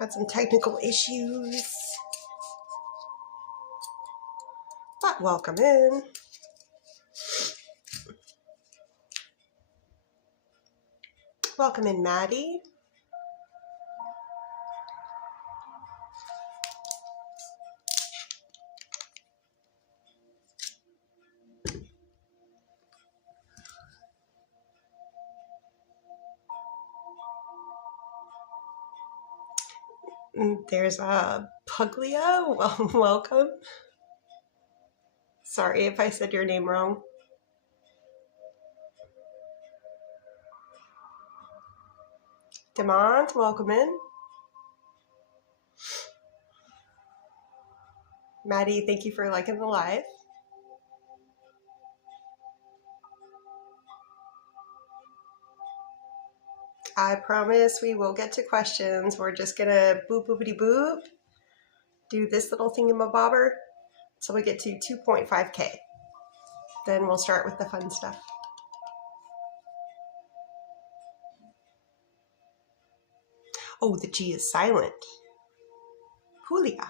Had some technical issues, but welcome in. Welcome in, Maddie. There's Puglia. Well, welcome. Sorry if I said your name wrong. Demont, welcome in. Maddie, thank you for liking the live. I promise we will get to questions. We're just gonna boop boopity boop, do this little thingamabobber so we get to 2.5K. Then we'll start with the fun stuff. Oh, the G is silent. Julia.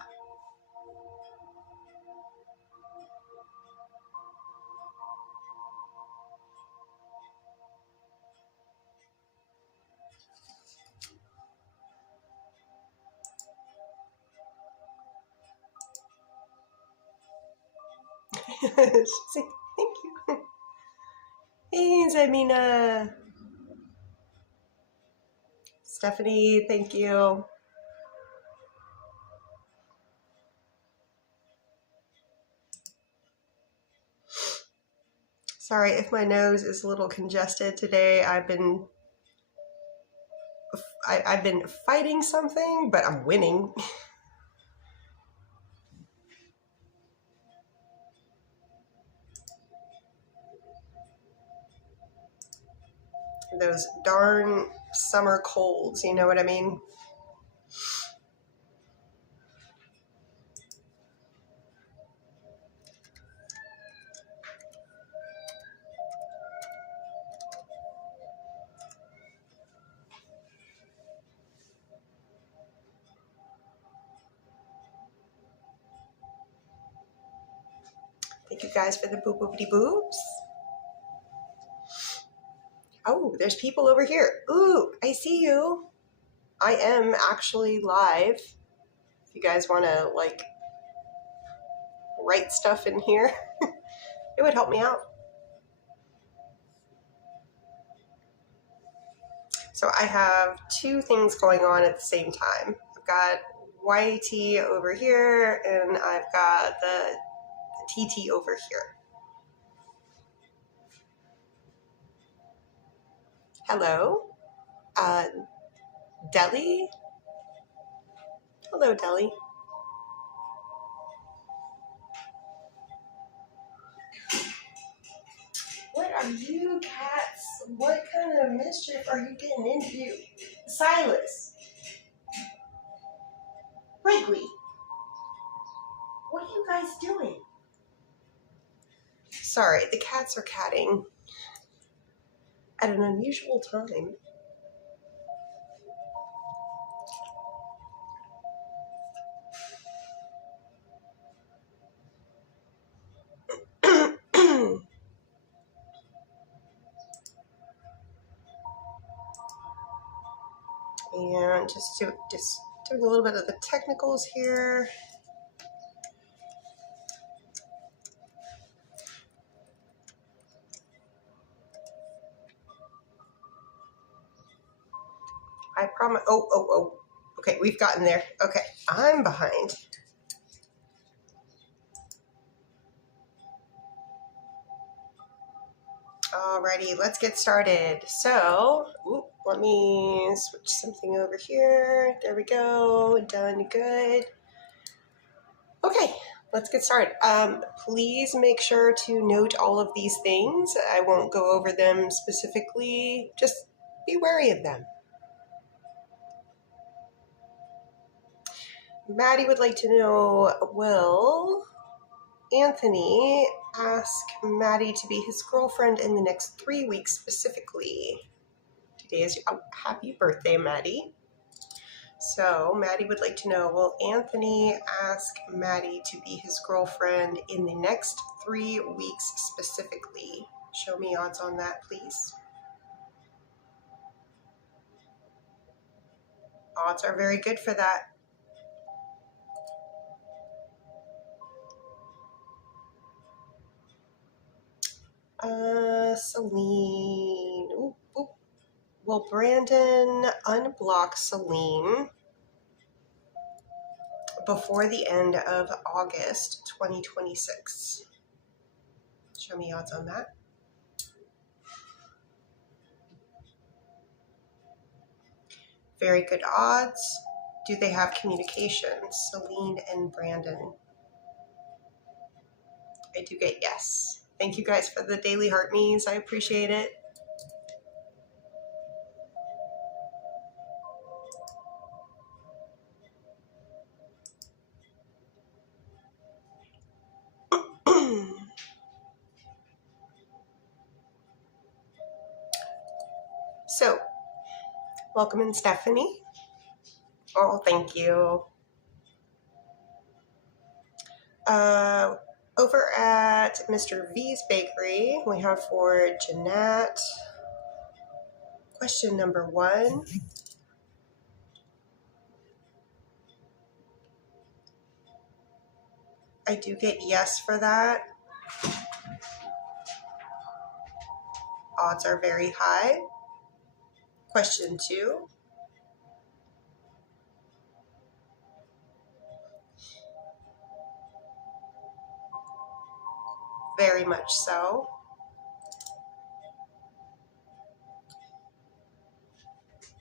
Thank you. Hey, Zemina. Stephanie, thank you. Sorry if my nose is a little congested today. I've been fighting something, but I'm winning. Those darn summer colds, you know what I mean? Thank you guys for the boop boopity boops. Oh, there's people over here. Ooh, I see you. I am actually live. If you guys want to, like, write stuff in here, it would help me out. So I have two things going on at the same time. I've got YT over here, and I've got the TT over here. Hello, Deli. Hello, Deli. What are you cats? What kind of mischief are you getting into? Silas. Wrigley. What are you guys doing? Sorry, the cats are catting at an unusual time. And just doing a little bit of the technicals here. I promise. Oh. Okay, we've gotten there. Okay, I'm behind. Alrighty, let's get started. So, let me switch something over here. There we go. Done. Good. Okay, let's get started. Please make sure to note all of these things. I won't go over them specifically. Just be wary of them. Maddie would like to know, will Anthony ask Maddie to be his girlfriend in the next 3 weeks specifically? Today is happy birthday, Maddie. So Maddie would like to know, will Anthony ask Maddie to be his girlfriend in the next 3 weeks specifically? Show me odds on that, please. Odds are very good for that. Celine. Ooh, ooh. Will Brandon unblock Celine before the end of August 2026? Show me odds on that. Very good odds. Do they have communication? Celine and Brandon. I do get yes. Thank you guys for the daily heart me's. I appreciate it. So, welcome in, Stephanie. Oh, thank you. Over at Mr. V's Bakery, we have for Jeanette, question number 1. I do get yes for that. Odds are very high. Question 2. Very much so.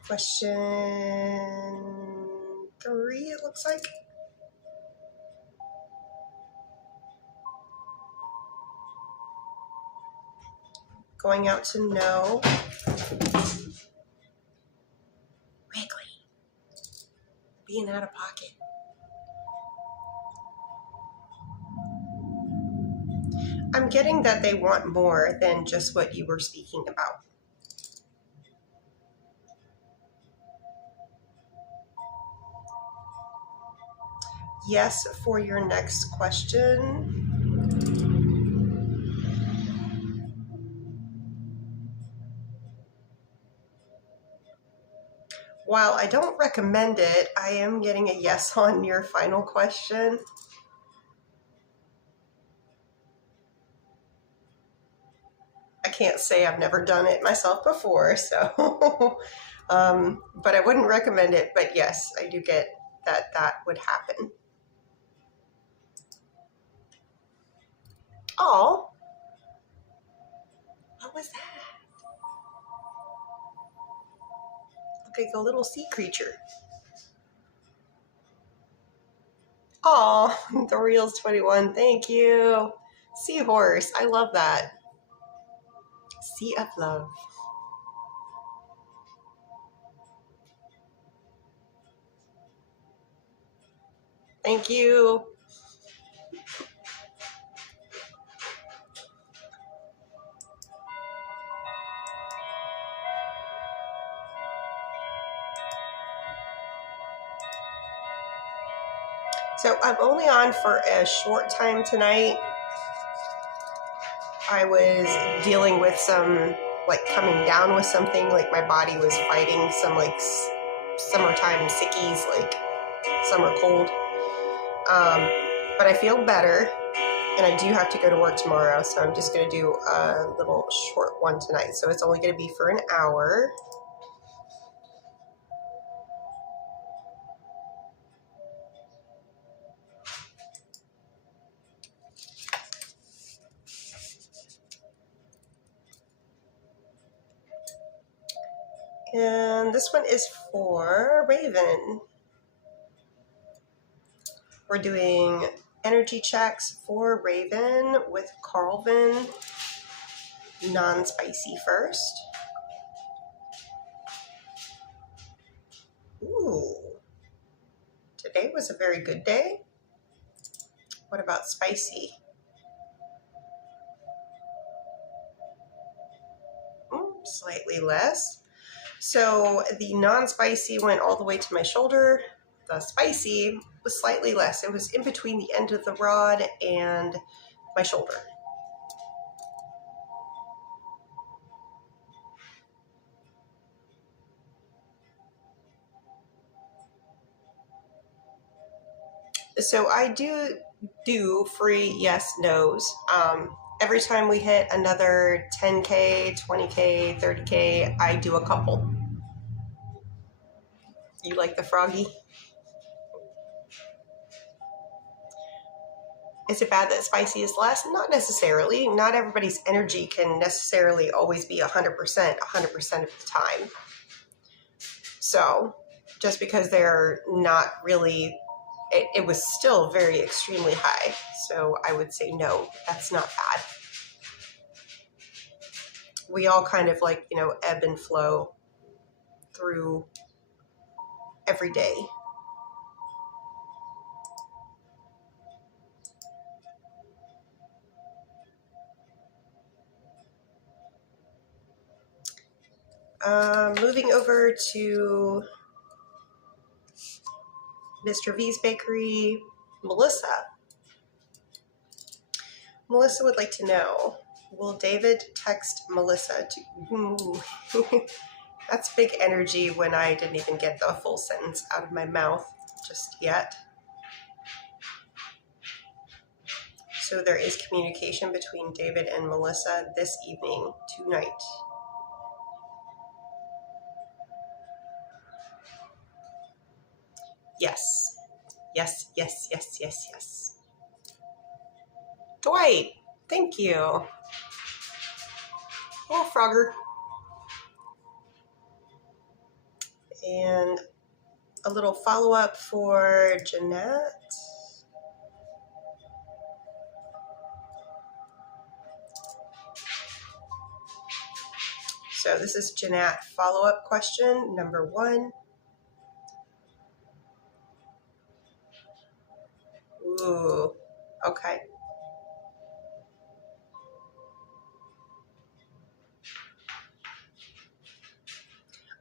Question 3, it looks like. Going out to no. Wrigley. Being out of pocket. I'm getting that they want more than just what you were speaking about. Yes for your next question. While I don't recommend it, I am getting a yes on your final question. I can't say I've never done it myself before, so but I wouldn't recommend it. But yes, I do get that that would happen. Oh, what was that? Look like a little sea creature. Oh, the reel's 21. Thank you. Seahorse. I love that. Sea of love. Thank you. So I'm only on for a short time tonight. I was dealing with some, like, coming down with something, like my body was fighting some, like, summertime sickies, like summer cold. But I feel better, and I do have to go to work tomorrow, so I'm just going to do a little short one tonight. So it's only going to be for an hour. And this one is for Raven. We're doing energy checks for Raven with Carlvin, non-spicy first. Ooh, today was a very good day. What about spicy? Slightly less. So the non-spicy went all the way to my shoulder. The spicy was slightly less. It was in between the end of the rod and my shoulder. So I do free yes, no's. Every time we hit another 10K, 20K, 30K, I do a couple. You like the froggy? Is it bad that spicy is less? Not necessarily. Not everybody's energy can necessarily always be 100% of the time. So just because they're not really, it was still very extremely high. So I would say no, that's not bad. We all kind of like, ebb and flow through every day. Moving over to Mr. V's Bakery, Melissa. Melissa would like to know, will David text Melissa to... That's big energy when I didn't even get the full sentence out of my mouth just yet. So there is communication between David and Melissa this evening, tonight. Yes. Yes, yes, yes, yes, yes. Dwight, thank you. Oh, Frogger. And a little follow-up for Jeanette. So this is Jeanette follow-up question number 1. Ooh, okay.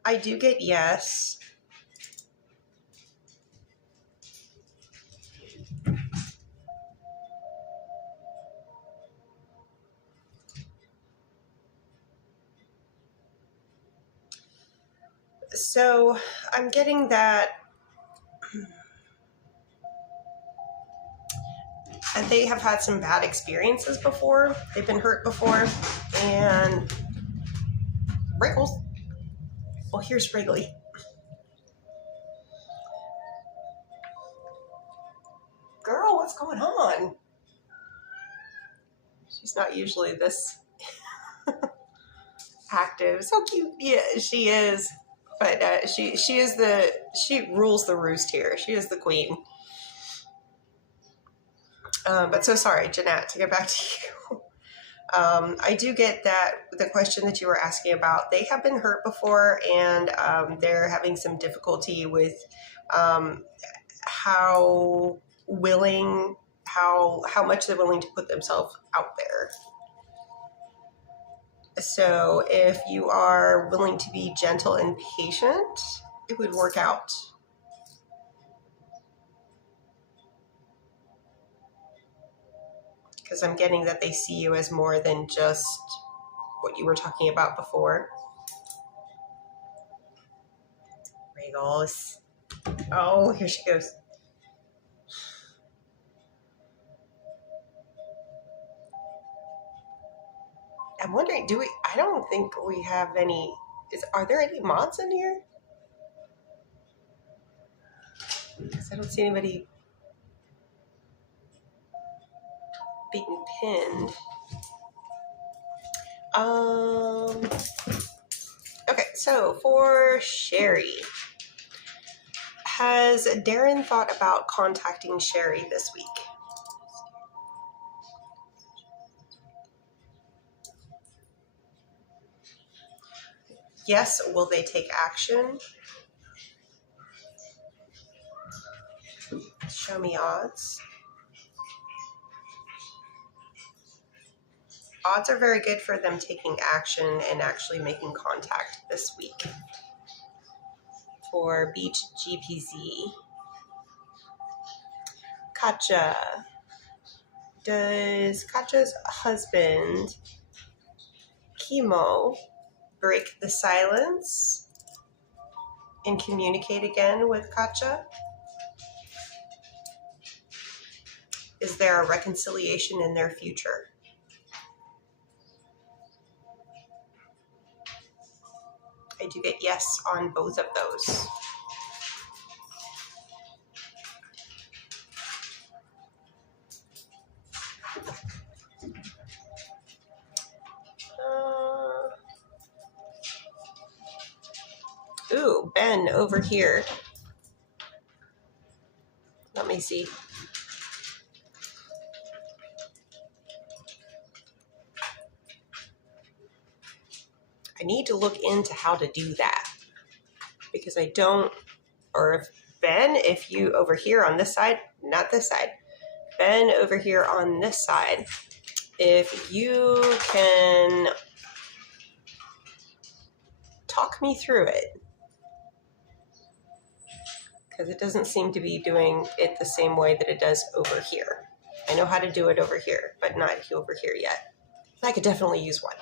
I do get yes. So I'm getting that they have had some bad experiences before. They've been hurt before. And Wriggles. Well, here's Wrigley. Girl, what's going on? She's not usually this active. So cute. Yeah, she is. But she rules the roost here. She is the queen. But so sorry, Jeanette, to get back to you. I do get that the question that you were asking about, they have been hurt before, and they're having some difficulty with how much they're willing to put themselves out there. So if you are willing to be gentle and patient, it would work out. Because I'm getting that they see you as more than just what you were talking about before. Regals. Oh, here she goes. I'm wondering, I don't think we have any, are there any mods in here? Because I don't see anybody being pinned. Okay, so for Sherry, has Darren thought about contacting Sherry this week? Yes, will they take action? Show me odds. Odds are very good for them taking action and actually making contact this week. for Beach GPZ. Katja. Does Katja's husband, Chemo, break the silence and communicate again with Katja? Is there a reconciliation in their future? I do get yes on both of those. Ooh, Ben over here. Let me see. I need to look into how to do that because I don't, or if Ben, if you over here on this side, not this side, Ben over here on this side, if you can talk me through it, because it doesn't seem to be doing it the same way that it does over here. I know how to do it over here, but not over here yet. I could definitely use one.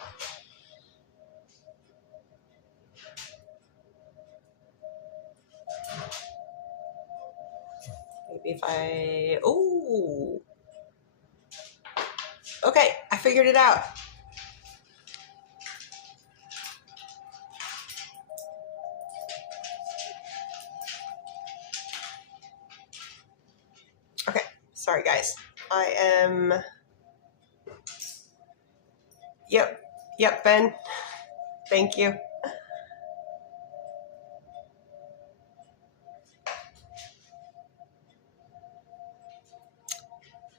Maybe if I, oh, okay, I figured it out. Okay, sorry guys. I am, yep, Ben. Thank you.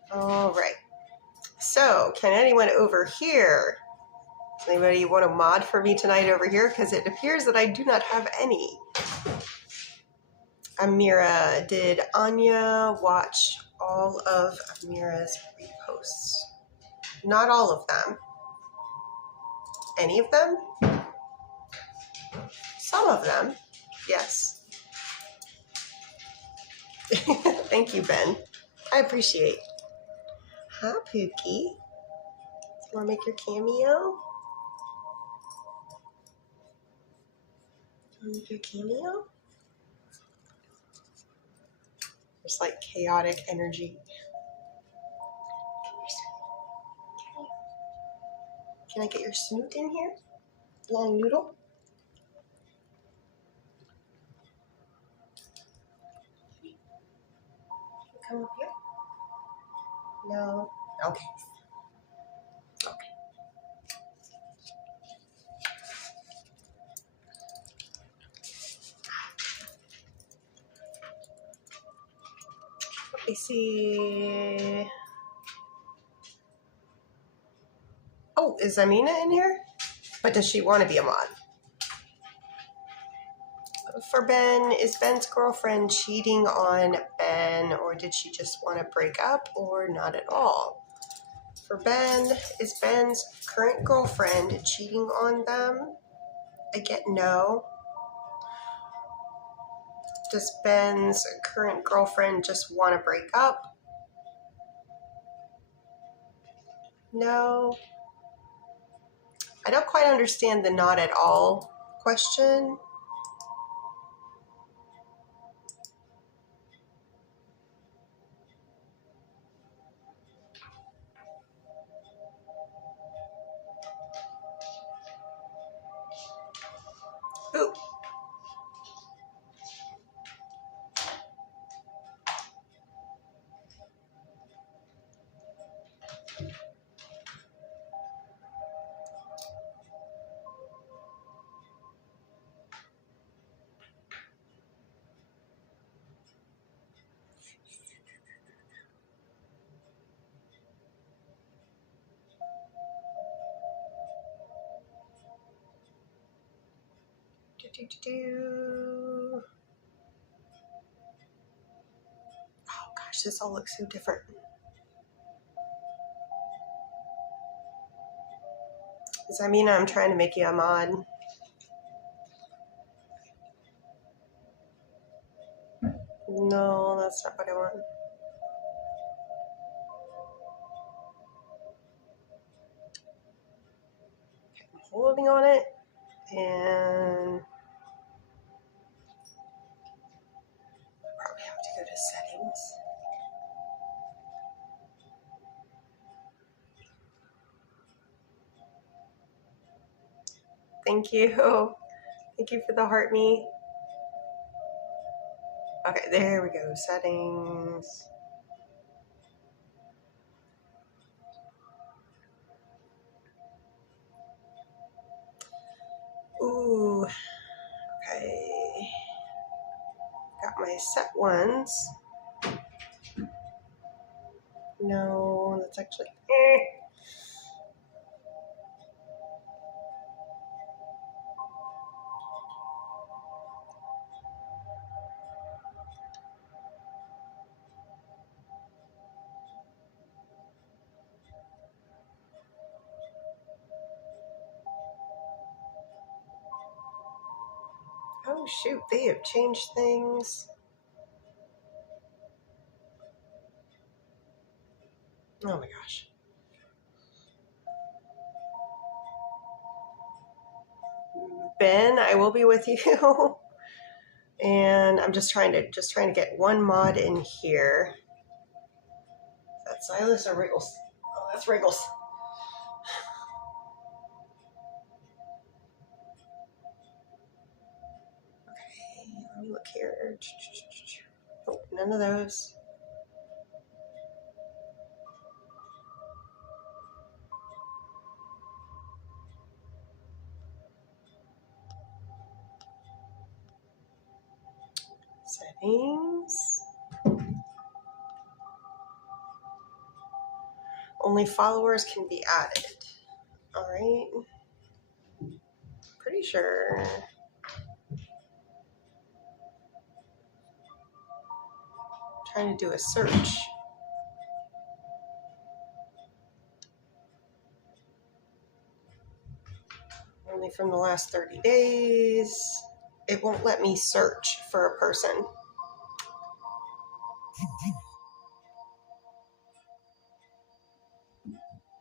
All right. So, can anyone over here, does anybody want to mod for me tonight over here? Because it appears that I do not have any. Amira, did Anya watch all of Amira's reposts? Not all of them. Any of them? Some of them, yes. Thank you, Ben. I appreciate. Hi, Pookie. You want to make your cameo? Make your cameo? There's like chaotic energy. Can I get your snoot in here? Long noodle? Come up here? No. Okay. Okay. Let me see. Oh, is Amina in here? But does she want to be a mod? For Ben, is Ben's girlfriend cheating on Ben, or did she just want to break up, or not at all? For Ben, is Ben's current girlfriend cheating on them? I get no. Does Ben's current girlfriend just want to break up? No. I don't quite understand the not at all question. Ooh. Oh gosh, this all looks so different. Does that mean I'm trying to make you a mod? No, that's not what I want. Okay, I'm holding on it, and probably have to go to settings. Thank you. Thank you for the heart me. Okay, there we go. Settings. Ooh. Okay. Got my set ones. No, that's actually. Oh shoot, they have changed things. Oh my gosh. Ben, I will be with you. And I'm just trying to get one mod in here. That's Silas or Wriggles? Oh, that's Wriggles. Okay, let me look here. Oh, none of those. Settings. Only followers can be added. All right. Pretty sure. Trying to do a search. Only from the last 30 days. It won't let me search for a person.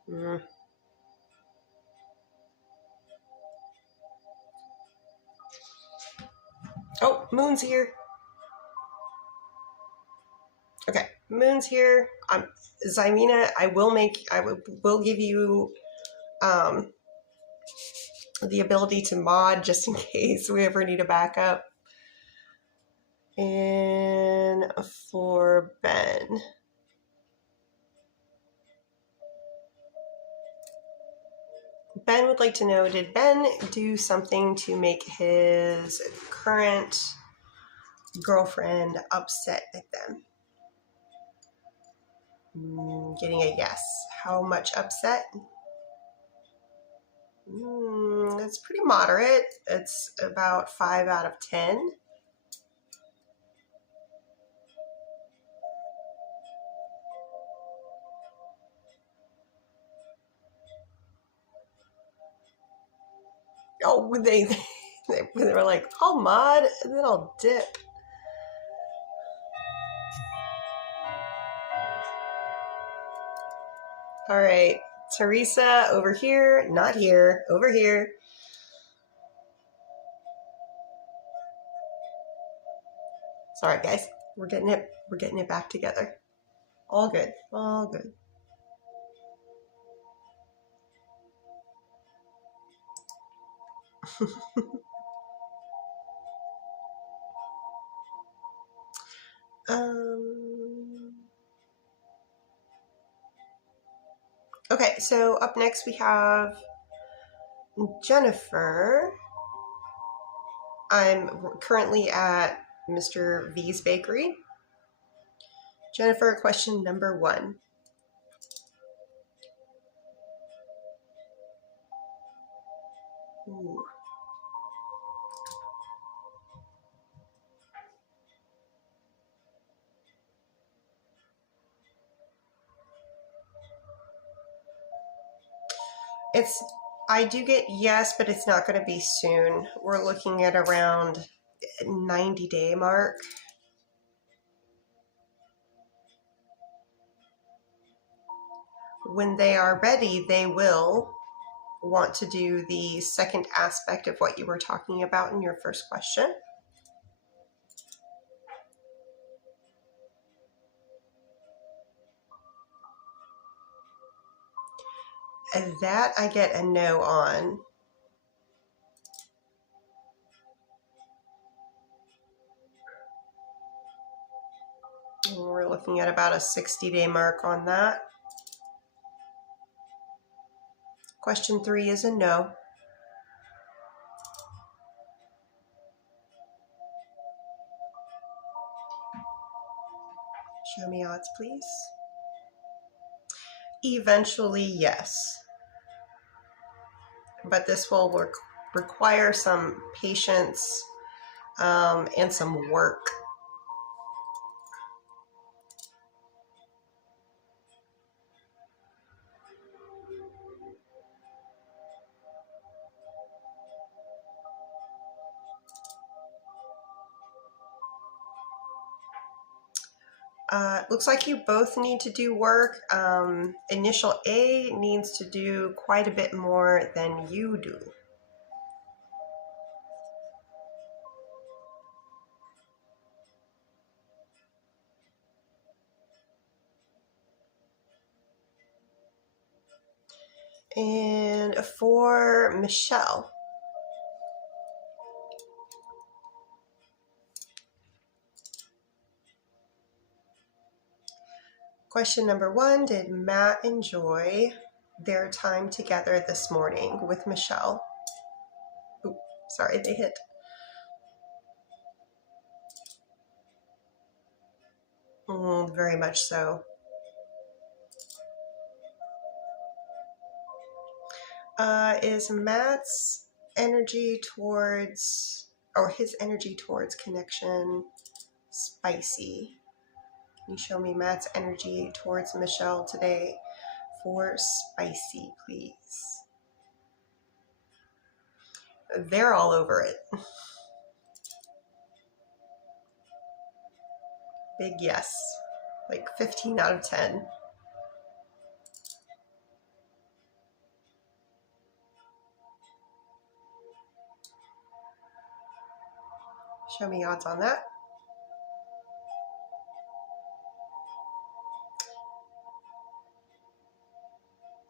Mm. Oh, Moon's here. Okay, Moon's here. Zymina, I will give you the ability to mod just in case we ever need a backup. And for Ben. Ben would like to know, did Ben do something to make his current girlfriend upset at them? Getting a yes. How much upset? It's pretty moderate. It's about 5 out of 10. Oh, they were like, I'll mod and then I'll dip. All right, Teresa over here, not here, over here. Sorry, guys, we're getting it back together. All good, all good. Okay, so up next we have Jennifer. I'm currently at Mr. V's Bakery. Jennifer, question number 1. Ooh. I do get yes, but it's not going to be soon. We're looking at around 90-day mark. When they are ready, they will want to do the second aspect of what you were talking about in your first question. And that I get a no on. We're looking at about a 60-day mark on that. Question 3 is a no. Show me odds, please. Eventually, yes. But this will require some patience and some work. Looks like you both need to do work. Initial A needs to do quite a bit more than you do. And for Michelle, question number 1, did Matt enjoy their time together this morning with Michelle? Ooh, sorry, they hit. Very much so. Is Matt's energy towards, or his energy towards connection spicy? Can you show me Matt's energy towards Michelle today for spicy, please? They're all over it. Big yes. Like 15 out of 10. Show me odds on that.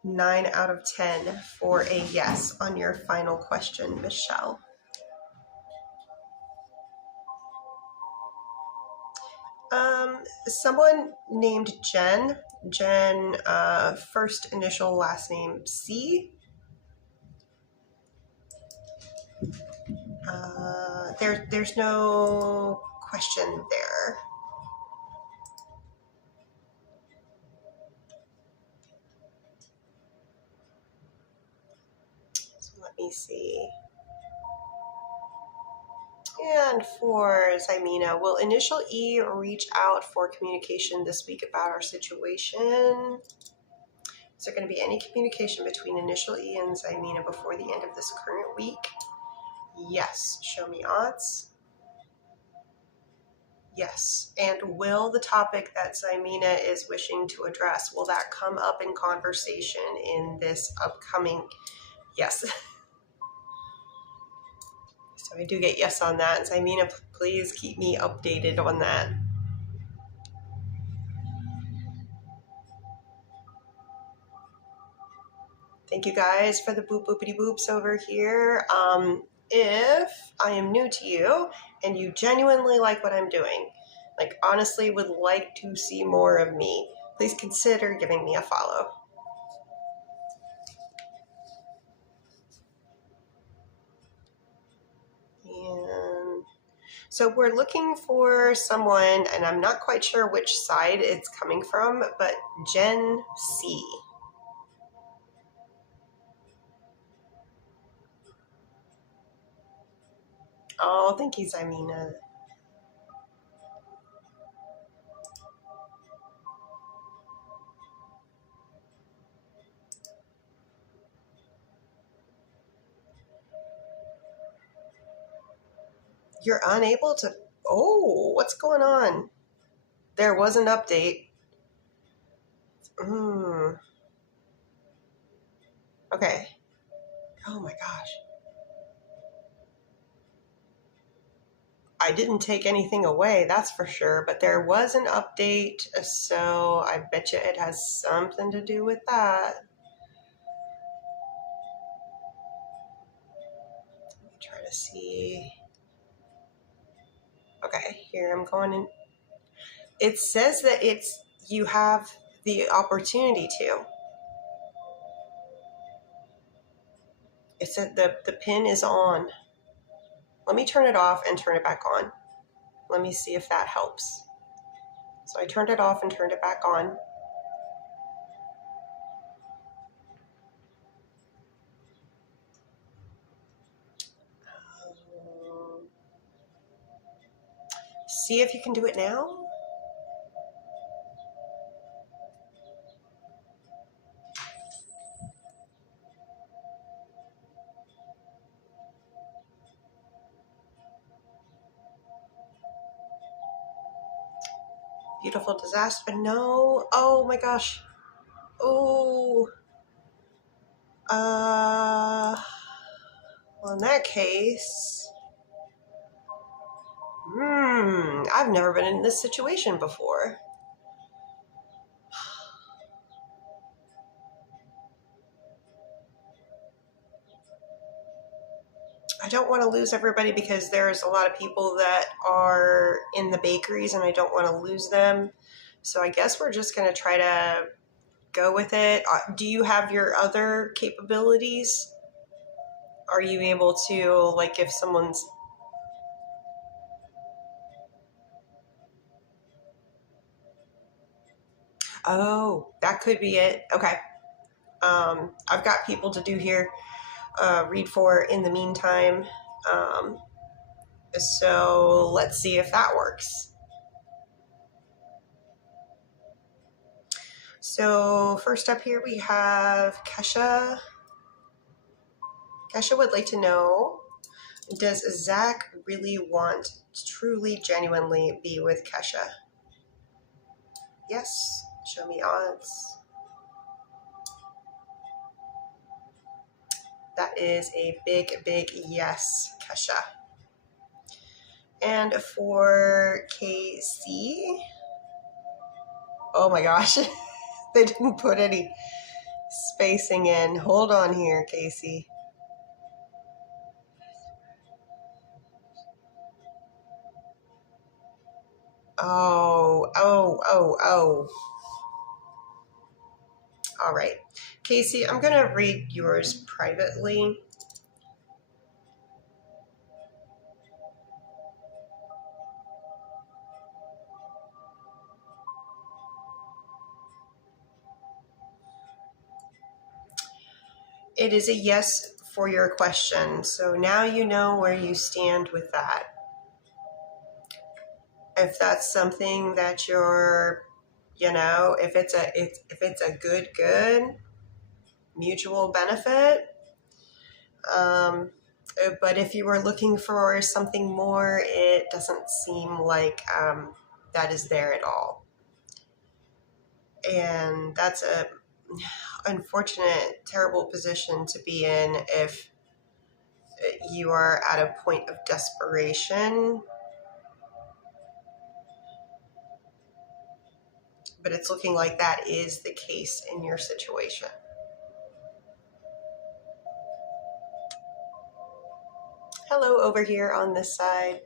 Nine out of 10 for a yes on your final question, Michelle. Someone named Jen. Jen, first initial, last name C. There's no question there. So let me see. And for Zymina, will initial E reach out for communication this week about our situation? Is there going to be any communication between initial E and Zymina before the end of this current week? Yes. Show me odds. Yes. And will the topic that Zymina is wishing to address, will that come up in conversation in this upcoming? Yes. So I do get yes on that. Zymina, please keep me updated on that. Thank you guys for the boop boopity boops over here. If I am new to you and you genuinely like what I'm doing, like honestly would like to see more of me, please consider giving me a follow. And so we're looking for someone, and I'm not quite sure which side it's coming from, but Gen C. Oh, thank you, Zymina. You're unable to... Oh, what's going on? There was an update. Okay. Oh my gosh. I didn't take anything away, that's for sure, but there was an update, so I bet you it has something to do with that. Let me try to see. Okay, here I'm going in. It says that you have the opportunity to. It said the pin is on. Let me turn it off and turn it back on. Let me see if that helps. So I turned it off and turned it back on. See if you can do it now. Beautiful disaster. No. Oh my gosh. Oh. Well, in that case, I've never been in this situation before. I don't want to lose everybody because there's a lot of people that are in the bakeries and I don't want to lose them. So I guess we're just going to try to go with it. Do you have your other capabilities? Are you able to, like, if someone's... Oh, that could be it. Okay. I've got people to do here, read for in the meantime. So let's see if that works. So first up here we have Kesha. Kesha would like to know, does Zach really want to truly, genuinely be with Kesha? Yes. Show me odds. That is a big, big yes, Kesha. And for KC, oh my gosh, they didn't put any spacing in. Hold on here, Casey. Oh. All right. Casey, I'm going to read yours privately. It is a yes for your question. So now you know where you stand with that. If that's something that you're, if it's a good mutual benefit, but if you were looking for something more, it doesn't seem like that is there at all. And that's a unfortunate, terrible position to be in if you are at a point of desperation. But it's looking like that is the case in your situation. Hello over here on this side.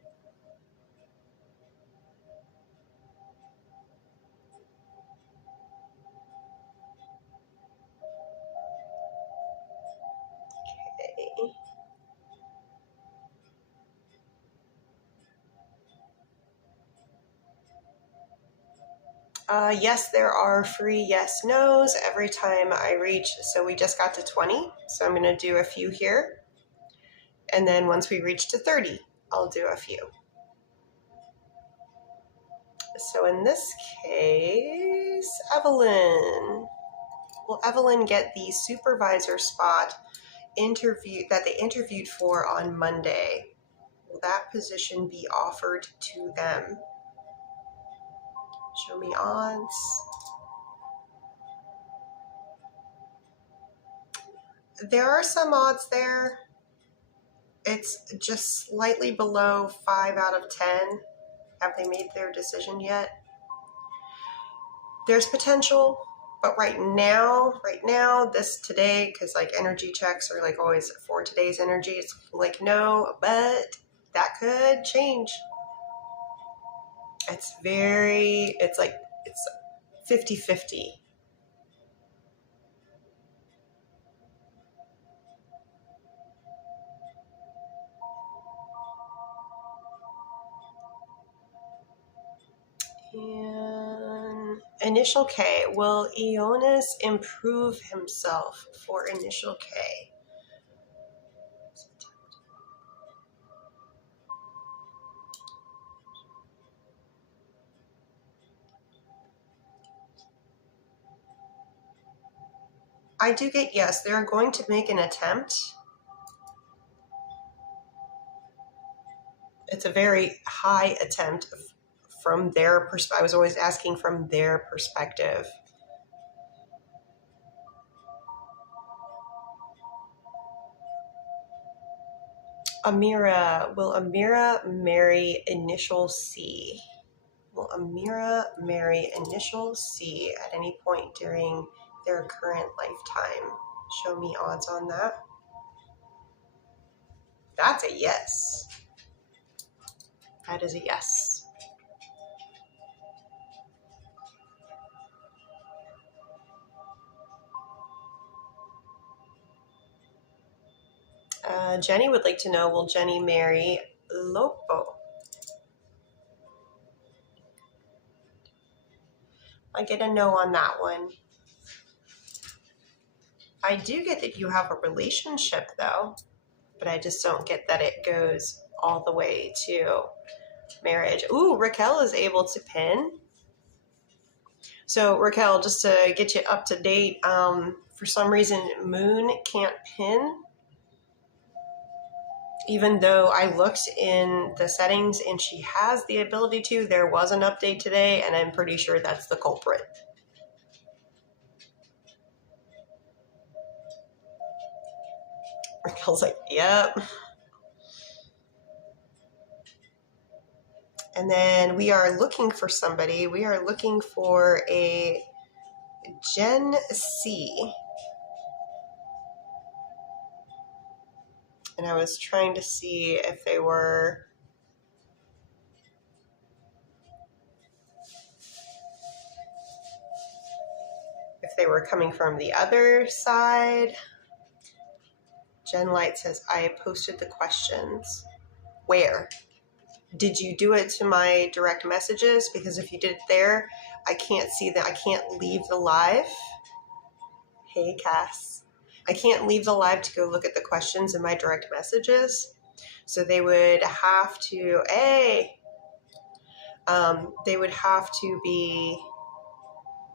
Yes, there are free yes, no's every time I reach. So we just got to 20. So I'm going to do a few here. And then once we reach to 30, I'll do a few. So in this case, Evelyn. Will Evelyn get the supervisor spot that they interviewed for on Monday? Will that position be offered to them? Show me odds. There are some odds there. It's just slightly below 5 out of 10. Have they made their decision yet? There's potential, but right now, today, because like energy checks are like always for today's energy, it's like no, but that could change. It's 50-50. And initial K, will Ionis improve himself for initial K? I do get yes, they're going to make an attempt. It's a very high attempt from their perspective. I was always asking from their perspective. Amira, will Amira marry initial C? Will Amira marry initial C at any point during their current lifetime? Show me odds on that. That's a yes. That is a yes. Jenny would like to know, will Jenny marry Lopo? I get a no on that one. I do get that you have a relationship though, but I just don't get that it goes all the way to marriage. Ooh, Raquel is able to pin. So Raquel, just to get you up to date, for some reason Moon can't pin. Even though I looked in the settings and she has the ability to, there was an update today and I'm pretty sure that's the culprit. Raquel's like, yep. And then we are looking for somebody. We are looking for a Gen C. And I was trying to see if they were coming from the other side. Jen Light says, I posted the questions. Where? Did you do it to my direct messages? Because if you did it there, I can't see that. I can't leave the live. Hey, Cass. I can't leave the live to go look at the questions in my direct messages. So they would have to, they would have to be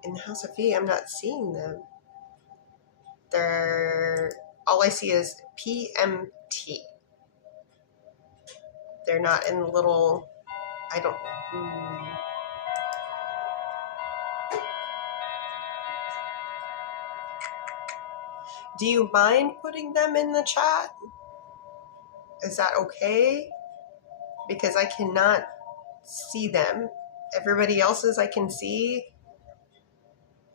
in the House of V. I'm not seeing them. All I see is PMT. They're not in the little, I don't, Do you mind putting them in the chat? Is that okay? Because I cannot see them. Everybody else's I can see,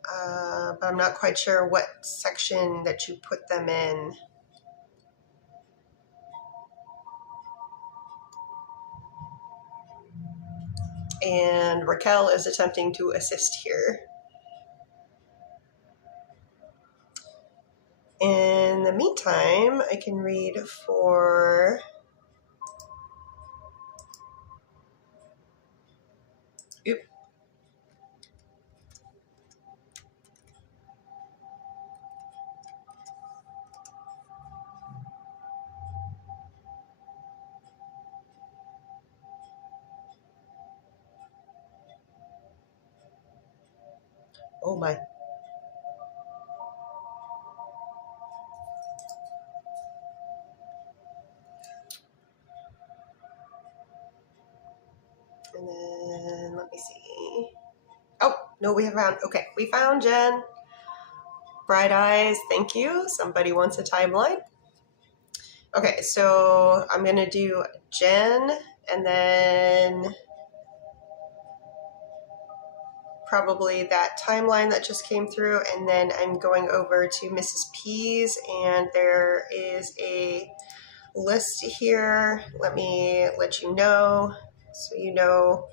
but I'm not quite sure what section that you put them in. And Raquel is attempting to assist here. In the meantime, I can read for oh my. And then let me see. Oh, no, we have found, okay, we found Jen. Bright eyes, thank you. Somebody wants a timeline. Okay, so I'm going to do Jen and then probably that timeline that just came through, and then I'm going over to Mrs. P's, and there is a list here. Let me let you know so you know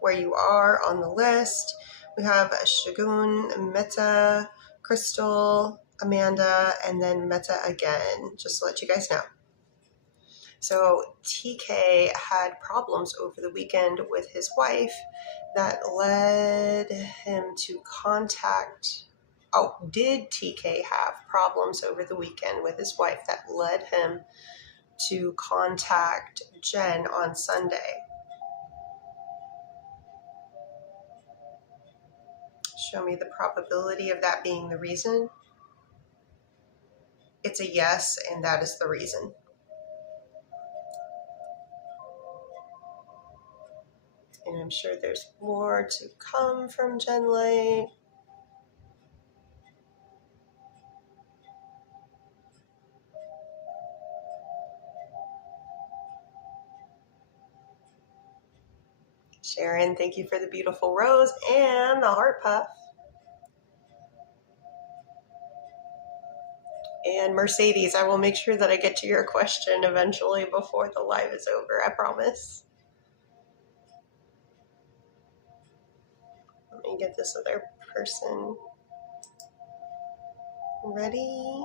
where you are on the list. We have Shagun, Meta, Crystal, Amanda, and then Meta again, just to let you guys know. So TK had problems over the weekend with his wife that led him to contact. Oh, did TK have problems over the weekend with his wife that led him to contact Jen on Sunday? Show me the probability of that being the reason. It's a yes, and that is the reason. And I'm sure there's more to come from Jen Light. Sharon, thank you for the beautiful rose and the heart puff. And Mercedes, I will make sure that I get to your question eventually before the live is over, I promise. Let me get this other person ready.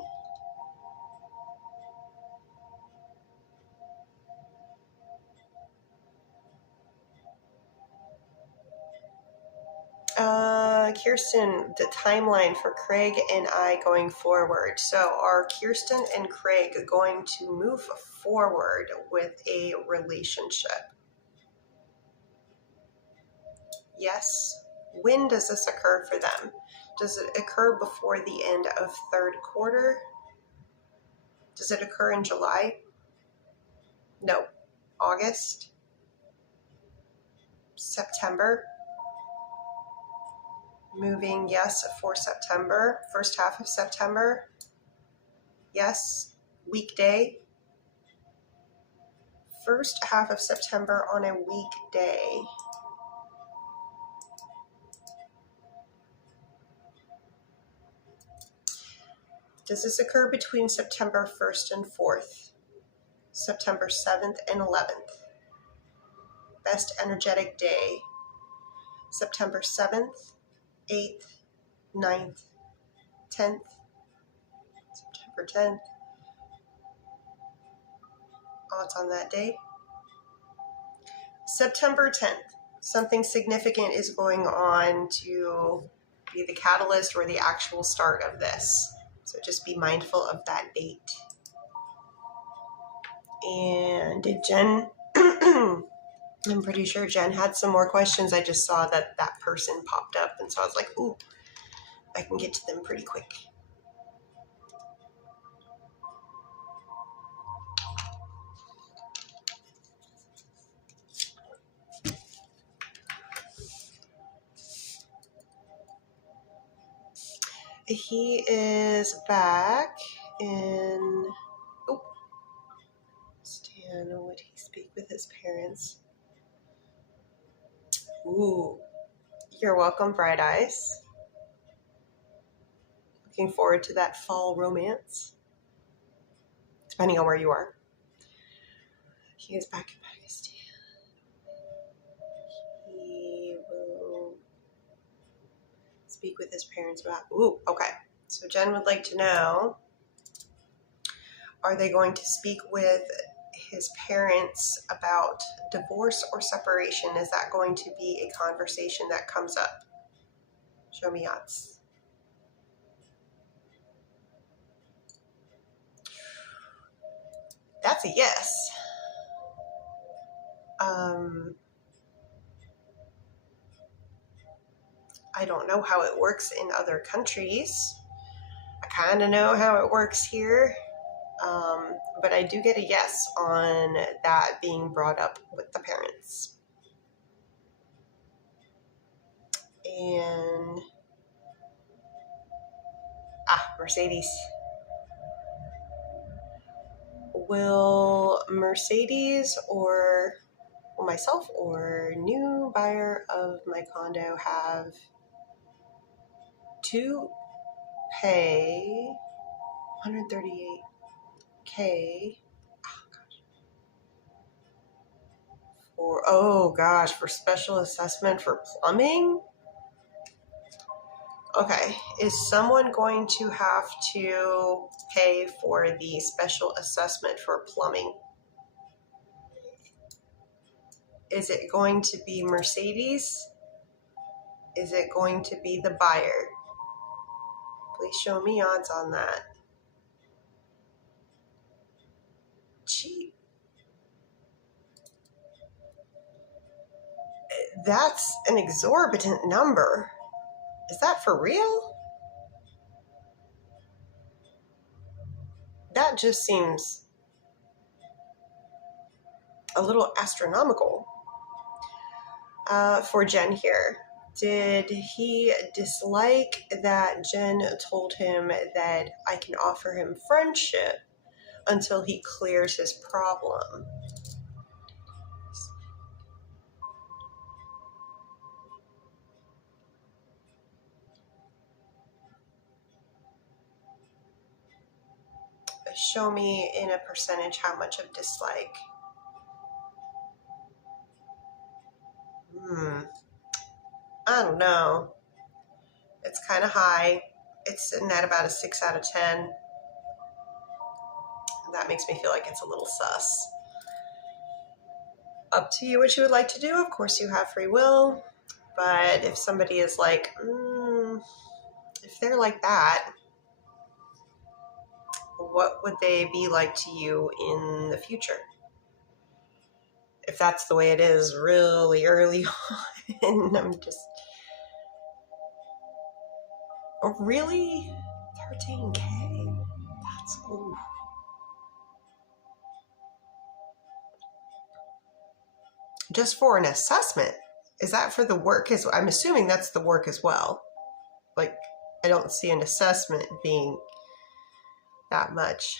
Kirsten, the timeline for Craig and I going forward. So are Kirsten and Craig going to move forward with a relationship? Yes. When does this occur for them? Does it occur before the end of third quarter? Does it occur in July? No. August? September? Moving, yes, for September. First half of September. Yes. Weekday. First half of September on a weekday. Does this occur between September 1st and 4th? September 7th and 11th? Best energetic day. September 7th, 8th, 9th, 10th. September 10th. Odds on that day. September 10th. Something significant is going on to be the catalyst or the actual start of this. So just be mindful of that date. And did Jen, I'm pretty sure Jen had some more questions. I just saw that that person popped up, and so I was like, ooh, I can get to them pretty quick. He is back in, oh, Stan, would he speak with his parents? Ooh, you're welcome, Bright Eyes. Looking forward to that fall romance, depending on where you are. He is back in Pakistan. He will speak with his parents about, ooh, okay. So Jen would like to know, are they going to speak with his parents about divorce or separation? Is that going to be a conversation that comes up? Show me odds. That's a yes. I don't know how it works in other countries. I kind of know how it works here. But I do get a yes on that being brought up with the parents. And Mercedes. Will Mercedes or myself or new buyer of my condo have to pay $138K for special assessment for plumbing? Okay, is someone going to have to pay for the special assessment for plumbing? Is it going to be Mercedes? Is it going to be the buyer? Please show me odds on that. Gee, that's an exorbitant number. Is that for real? That just seems a little astronomical. For Jen here, did he dislike that Jen told him that I can offer him friendship until he clears his problem? Show me in a percentage how much of dislike. I don't know. It's kind of high. It's sitting at about a 6 out of 10. That makes me feel like it's a little sus. Up to you what you would like to do. Of course, you have free will. But if somebody is like, if they're like that, what would they be like to you in the future? If that's the way it is really early on, I'm just... Oh, really? 13K? That's... Ooh. Just for an assessment? Is that for the work? I'm assuming that's the work as well. Like, I don't see an assessment being that much.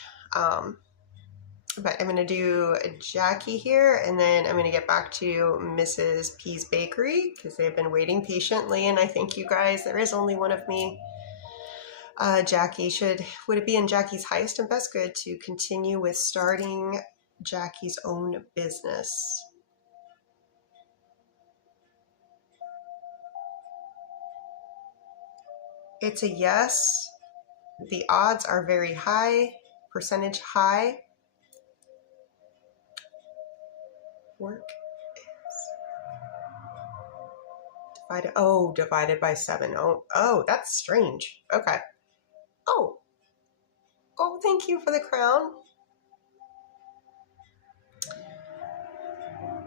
But I'm going to do Jackie here, and then I'm going to get back to Mrs. P's Bakery because they've been waiting patiently, and I thank you guys. There is only one of me. Jackie, would it be in Jackie's highest and best good to continue with starting Jackie's own business? It's a yes. The odds are very high, percentage high. Work is divided by 7. Oh, that's strange. Okay. Oh, thank you for the crown.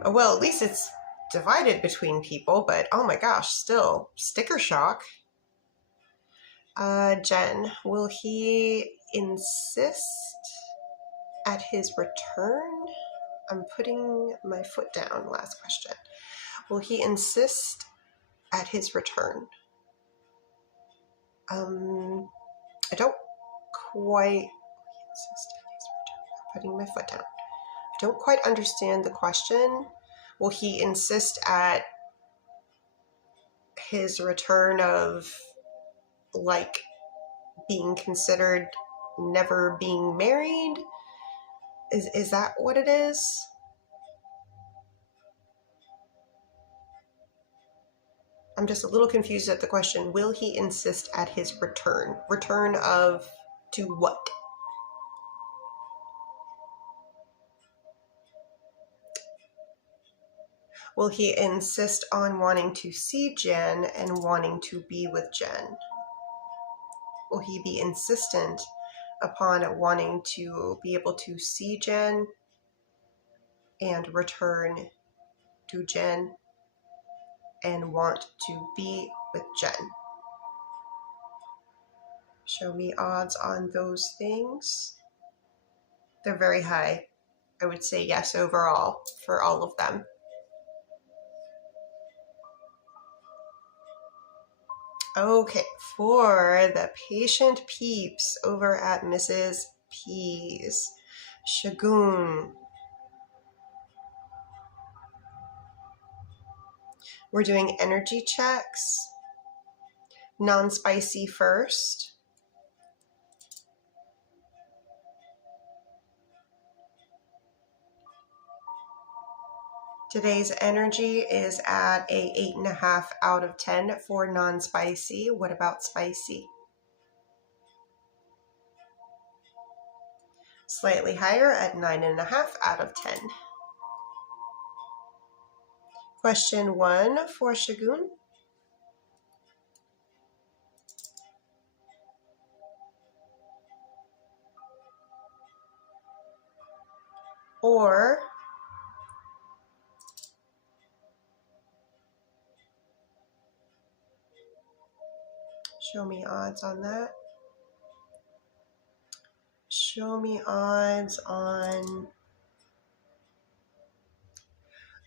Well, at least it's divided between people, but oh my gosh, still sticker shock. Jen, will he insist at his return? I'm putting my foot down. Last question. Will he insist at his return? I don't quite insist at his return. I'm putting my foot down. I don't quite understand the question. Will he insist at his return of, like, being considered never being married? Is that what it is? I'm just a little confused at the question. Will he insist at his return? Return of to what? Will he insist on wanting to see Jen and wanting to be with Jen? Will he be insistent upon wanting to be able to see Jen and return to Jen and want to be with Jen? Show me odds on those things. They're very high. I would say yes overall for all of them. Okay, for the patient peeps over at Mrs. P's. Shagun. We're doing energy checks. Non-spicy first. Today's energy is at a 8.5 out of 10 for non-spicy. What about spicy? Slightly higher at 9.5 out of 10. Question 1 for Shagun. Or show me odds on that. Show me odds on...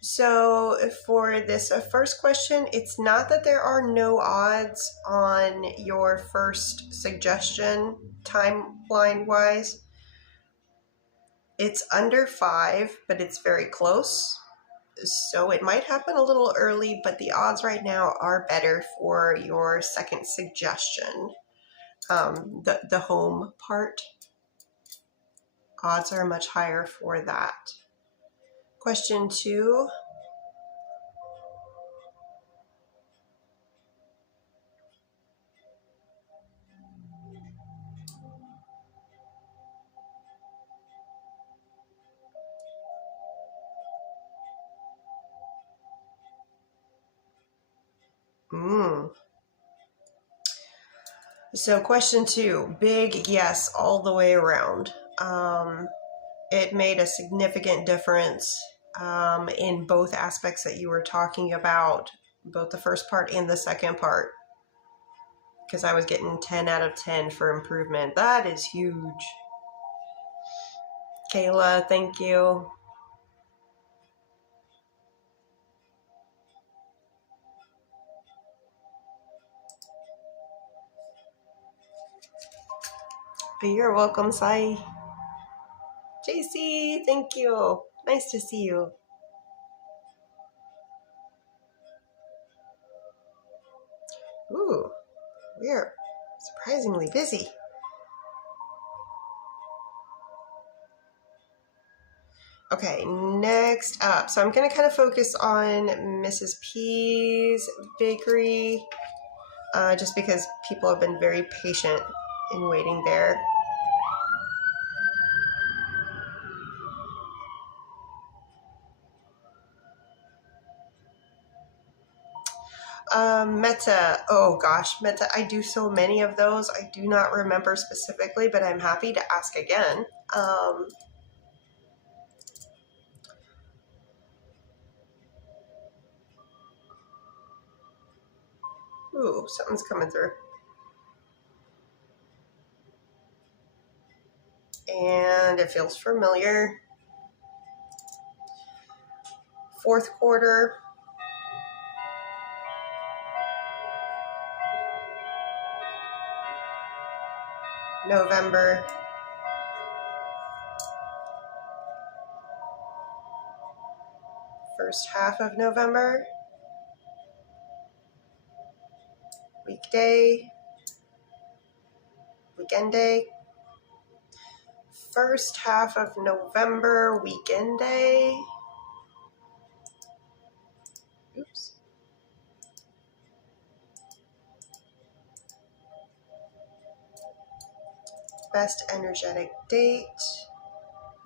So for this first question, it's not that there are no odds on your first suggestion timeline-wise. It's under 5, but it's very close. So it might happen a little early, but the odds right now are better for your second suggestion. The home part, odds are much higher for that. Question 2. So question 2, big yes all the way around. It made a significant difference in both aspects that you were talking about, both the first part and the second part, because I was getting 10 out of 10 for improvement. That is huge. Kayla, thank you. You're welcome, Sai. JC, thank you. Nice to see you. Ooh, we're surprisingly busy. Okay, next up. So I'm going to kind of focus on Mrs. P's bakery, just because people have been very patient in waiting there. Meta, oh gosh, Meta, I do so many of those. I do not remember specifically, but I'm happy to ask again. Ooh, something's coming through. And it feels familiar. Fourth quarter. November. First half of November. Weekday. Weekend day. First half of November, weekend day. Oops. Best energetic date.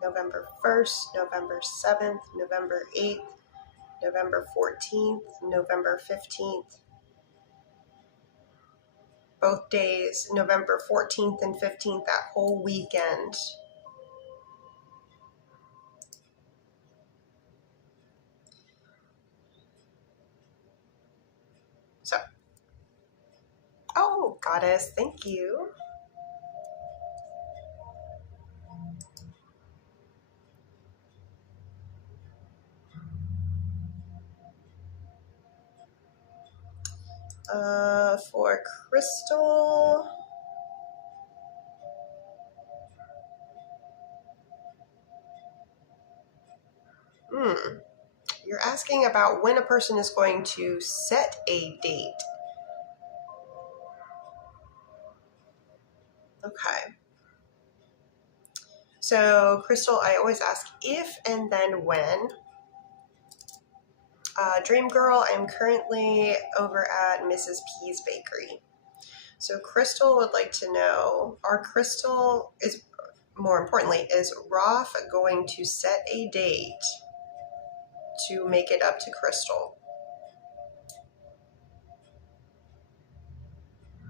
November 1st, November 7th, November 8th, November 14th, November 15th. Both days, November 14th and 15th, that whole weekend. So, oh, goddess, thank you. For Crystal, you're asking about when a person is going to set a date. Okay. So, Crystal, I always ask if and then when. Dream Girl, I'm currently over at Mrs. P's Bakery. So, Crystal would like to know, more importantly, is Roth going to set a date to make it up to Crystal?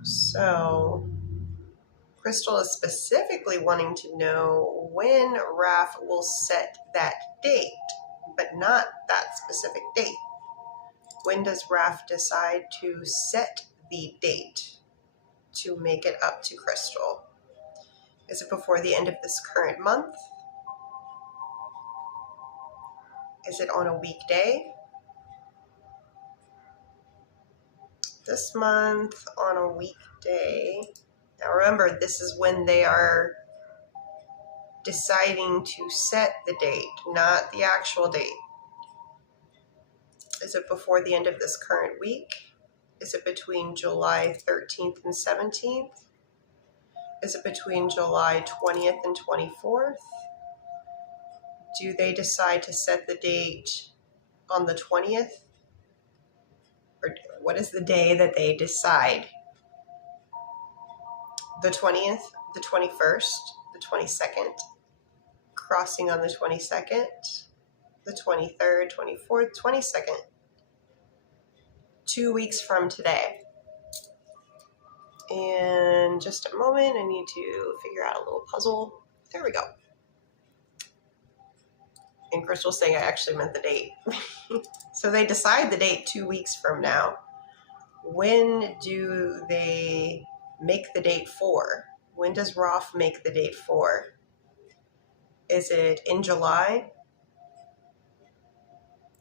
So, Crystal is specifically wanting to know when Raph will set that date, but not that specific date. When does Raph decide to set the date to make it up to Crystal? Is it before the end of this current month? Is it on a weekday? This month on a weekday. Now remember, this is when they are deciding to set the date, not the actual date. Is it before the end of this current week? Is it between July 13th and 17th? Is it between July 20th and 24th? Do they decide to set the date on the 20th? Or what is the day that they decide? The 20th, the 21st, the 22nd, crossing on the 22nd, the 23rd, 24th, 22nd. 2 weeks from today. And just a moment, I need to figure out a little puzzle. There we go. And Crystal's saying I actually meant the date. So they decide the date 2 weeks from now. When do they make the date for? When does Roth make the date for? Is it in July?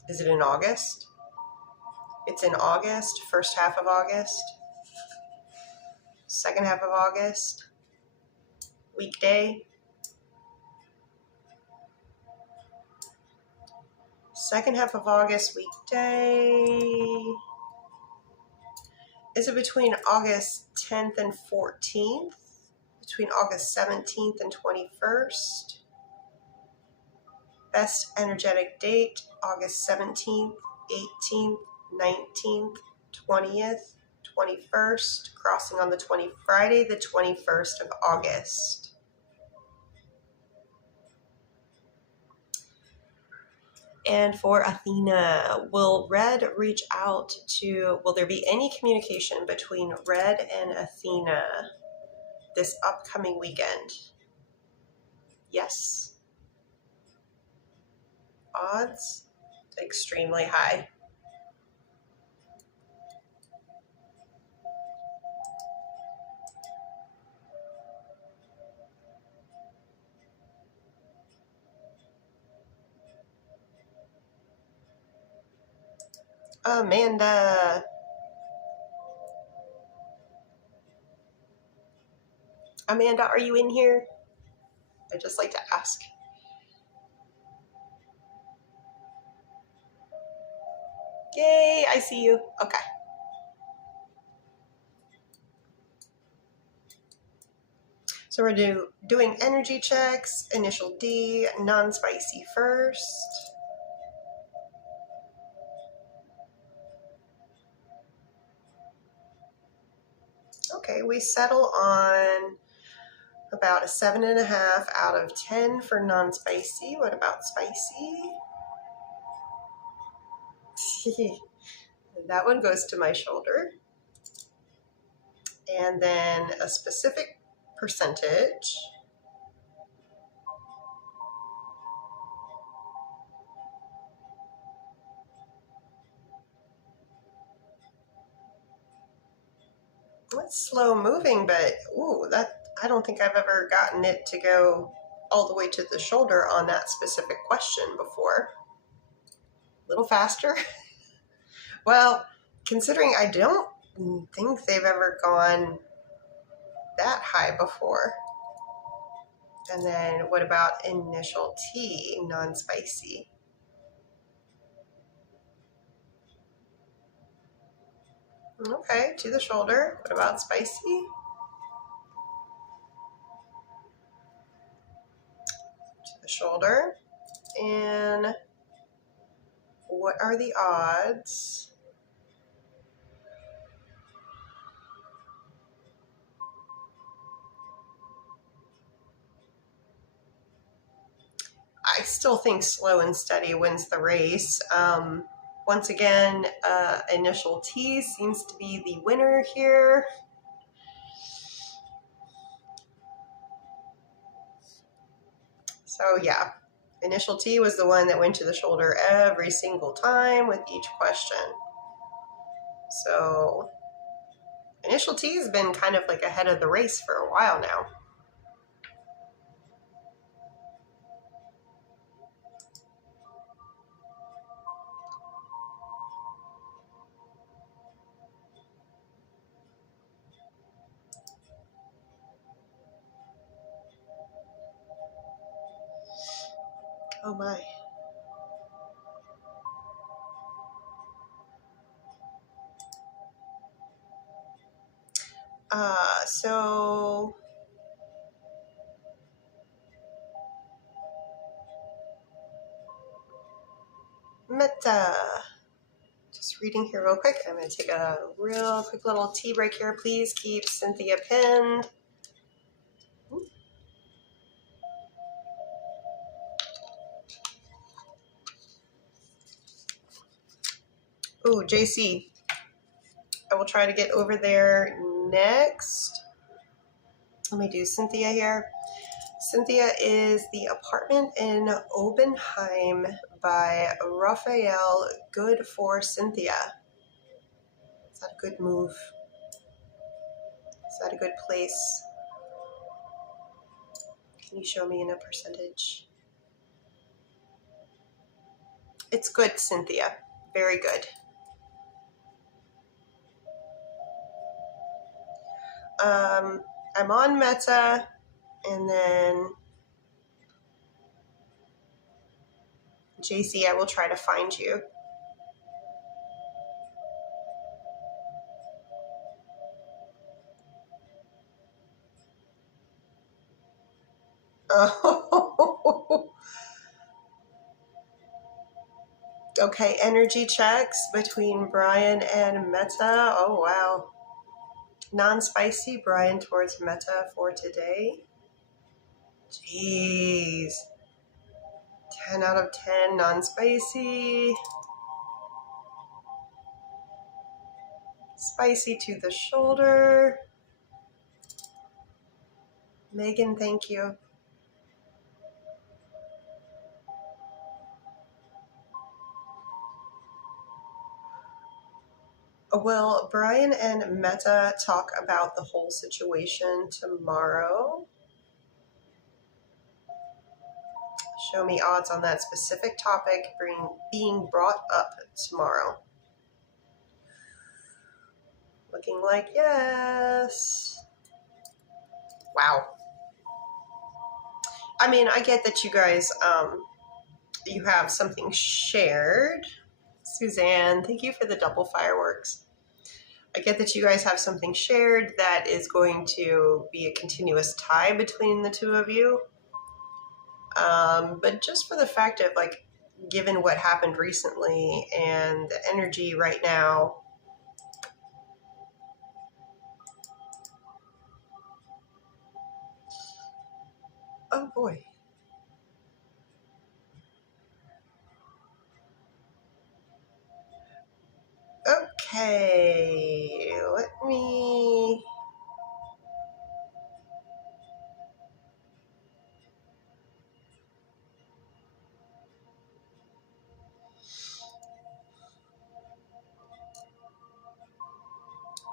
Is it in August? It's in August, first half of August, second half of August, weekday. Second half of August, weekday. Is it between August 10th and 14th? Between August 17th and 21st? Best energetic date, August 17th, 18th, 19th, 20th, 21st, crossing on the Friday, the 21st of August. And for Athena, will Red reach out to, will there be any communication between Red and Athena this upcoming weekend? Yes. Odds? Extremely high. Amanda. Amanda, are you in here? I'd just like to ask. Yay, I see you. Okay. So we're doing energy checks, initial D, non-spicy first. Okay, we settle on about a 7.5 out of 10 for non-spicy. What about spicy? That one goes to my shoulder. And then a specific percentage. It's slow moving, but ooh, I don't think I've ever gotten it to go all the way to the shoulder on that specific question before. A little faster. Well, considering I don't think they've ever gone that high before. And then what about initial T, non-spicy? Okay, to the shoulder. What about spicy? To the shoulder. And what are the odds? I still think slow and steady wins the race. Once again, initial T seems to be the winner here. So yeah, initial T was the one that went to the shoulder every single time with each question. So initial T has been kind of like ahead of the race for a while now. Oh my. So meta. Just reading here real quick. I'm going to take a real quick little tea break here. Please keep Cynthia pinned. Ooh, JC. I will try to get over there next. Let me do Cynthia here. Cynthia is the apartment in Obenheim by Raphael. Good for Cynthia. Is that a good move? Is that a good place? Can you show me in a percentage? It's good, Cynthia. Very good. I'm on Meta, and then JC, I will try to find you. Oh. Okay, energy checks between Brian and Meta. Oh, wow. Non-spicy, Brian towards Meta for today. Jeez. 10 out of 10, non-spicy. Spicy to the shoulder. Megan, thank you. Will Brian and Meta talk about the whole situation tomorrow? Show me odds on that specific topic being brought up tomorrow. Looking like yes. Wow. I mean, I get that you guys, you have something shared. Suzanne, thank you for the double fireworks. I get that you guys have something shared that is going to be a continuous tie between the two of you. But just for the fact of, like, given what happened recently and the energy right now, oh boy. Okay, let me...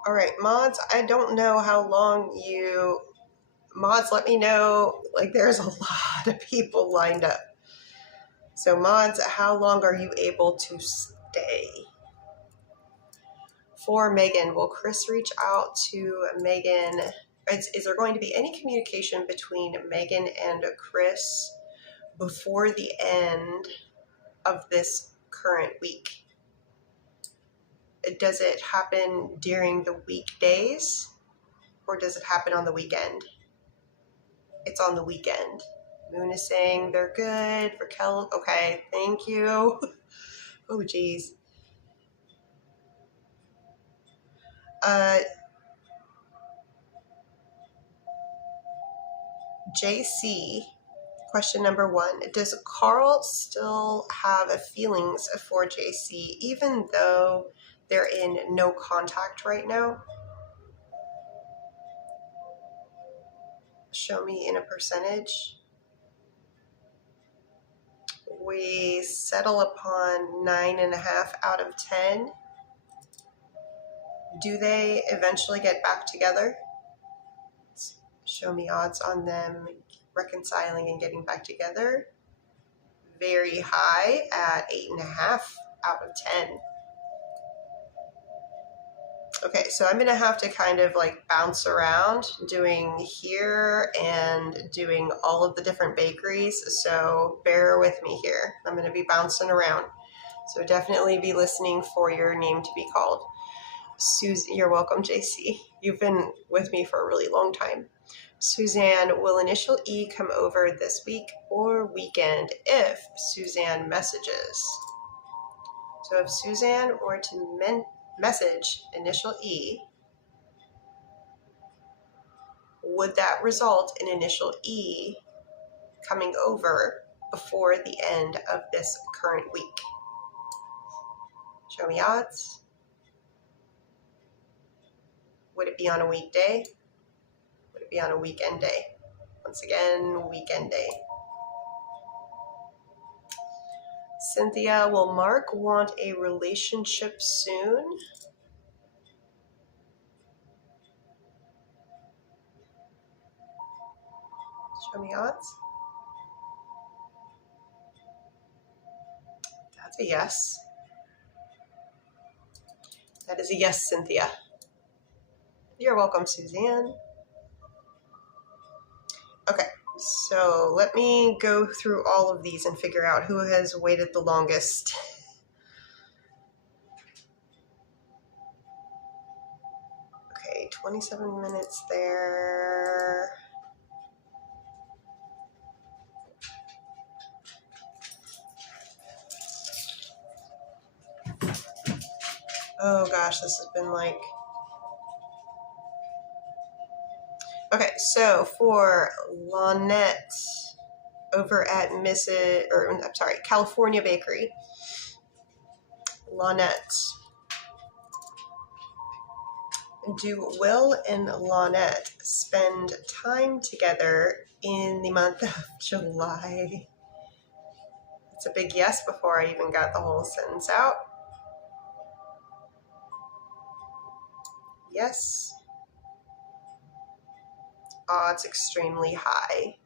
All right, mods, I don't know how long you... Mods, let me know. Like, there's a lot of people lined up. So mods, how long are you able to stay? For Megan, will Chris reach out to Megan? Is there going to be any communication between Megan and Chris before the end of this current week? Does it happen during the weekdays or does it happen on the weekend? It's on the weekend. Moon is saying they're good. Raquel, okay, thank you. Oh, geez. JC, question number 1. Does Carl still have feelings for JC even though they're in no contact right now? Show me in a percentage. We settle upon 9.5 out of 10. Do they eventually get back together? Show me odds on them reconciling and getting back together. Very high at 8.5 out of 10. Okay, so I'm gonna have to kind of like bounce around doing here and doing all of the different bakeries, so bear with me here. I'm gonna be bouncing around, so definitely be listening for your name to be called. Susan, you're welcome, JC. You've been with me for a really long time. Suzanne, will initial E come over this week or weekend if Suzanne messages? So if Suzanne were to message initial E, would that result in initial E coming over before the end of this current week? Show me odds. Would it be on a weekday? Would it be on a weekend day? Once again, weekend day. Cynthia, will Mark want a relationship soon? Show me odds. That's a yes. That is a yes, Cynthia. You're welcome, Suzanne. Okay, so let me go through all of these and figure out who has waited the longest. Okay, 27 minutes there. Oh gosh, this has been like... Okay, so for Lonette over at California Bakery. Lonette. Do Will and Lonette spend time together in the month of July? It's a big yes before I even got the whole sentence out. Yes. Odds extremely high.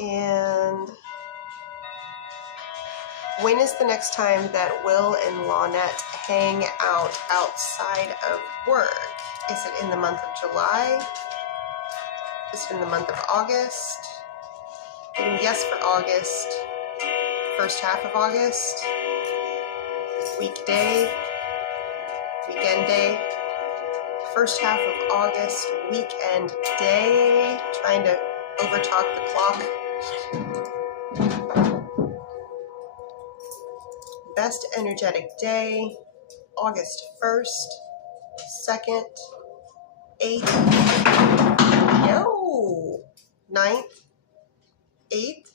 And when is the next time that Will and Lonette hang out outside of work? Is it in the month of July? Is it in the month of August? Getting yes for August. First half of August. Weekday. Weekend day. First half of August. Weekend day. Trying to overtalk the clock. Best energetic day. August 1st. 2nd. 8th. Yo! 9th. 8th.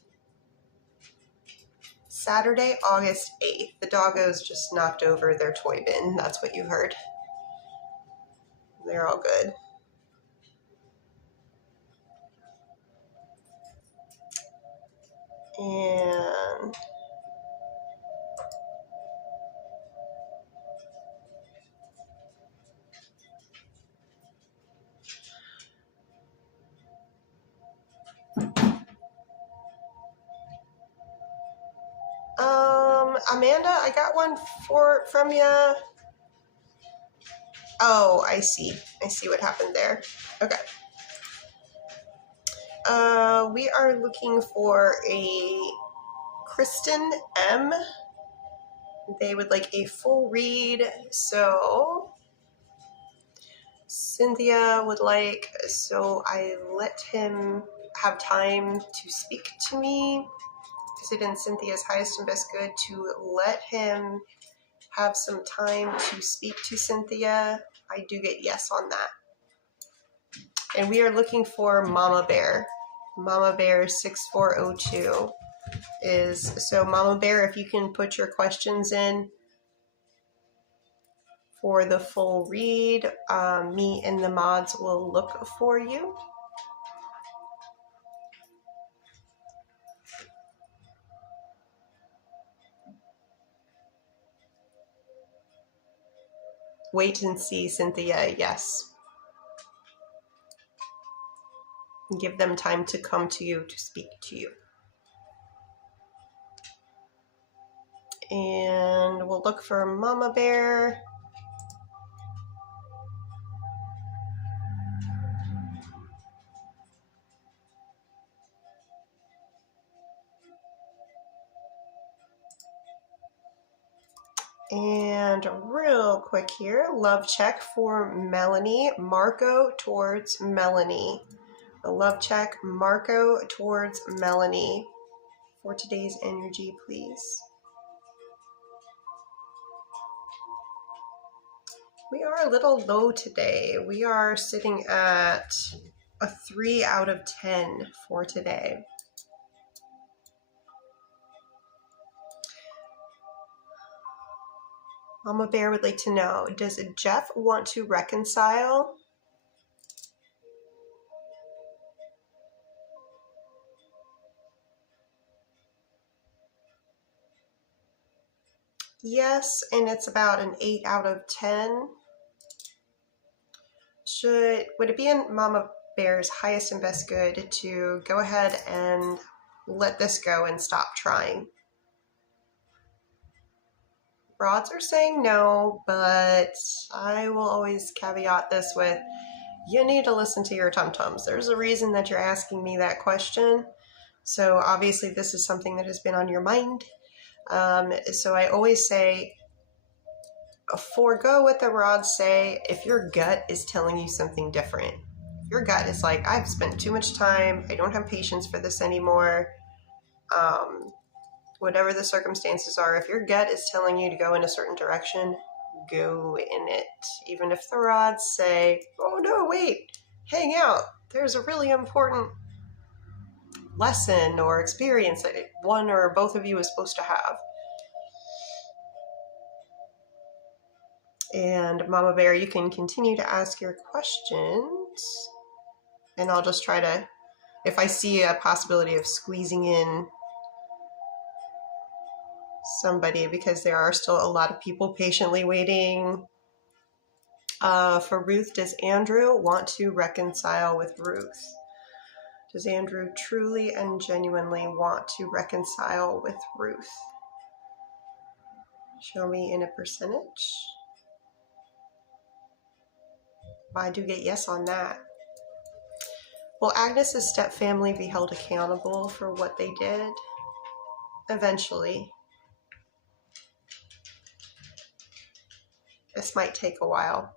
Saturday, August 8th. The doggos just knocked over their toy bin. That's what you heard. They're all good. And Amanda, I got one from you. Oh, I see. I see what happened there. Okay. We are looking for a Kristen M. They would like a full read, so Cynthia would like, so I let him have time to speak to me. Is it in Cynthia's highest and best good to let him have some time to speak to Cynthia? I do get yes on that. And we are looking for Mama Bear. Mama Bear 6402 is, so Mama Bear, if you can put your questions in for the full read, me and the mods will look for you. Wait and see, Cynthia, yes. Give them time to come to you to speak to you. And we'll look for Mama Bear. And real quick here, love check for Melanie. Marco towards Melanie. A love check, Marco towards Melanie. For today's energy, please. We are a little low today. We are sitting at a 3 out of 10 for today. Mama Bear would like to know, does Jeff want to reconcile? Yes, and it's about an 8 out of 10. Would it be in Mama Bear's highest and best good to go ahead and let this go and stop trying? Rods are saying no, but I will always caveat this with, you need to listen to your tum-tums. There's a reason that you're asking me that question. So obviously this is something that has been on your mind. So I always say, forego what the rods say if your gut is telling you something different. If your gut is like, I've spent too much time, I don't have patience for this anymore, whatever the circumstances are, if your gut is telling you to go in a certain direction, go in it. Even if the rods say, oh no, wait, hang out, there's a really important lesson or experience that one or both of you is supposed to have. And Mama Bear, you can continue to ask your questions, and I'll just try to, if I see a possibility of squeezing in somebody, because there are still a lot of people patiently waiting. For Ruth, does Andrew want to reconcile with Ruth? Does Andrew truly and genuinely want to reconcile with Ruth? Show me in a percentage. I do get yes on that. Will Agnes's stepfamily be held accountable for what they did? Eventually. This might take a while.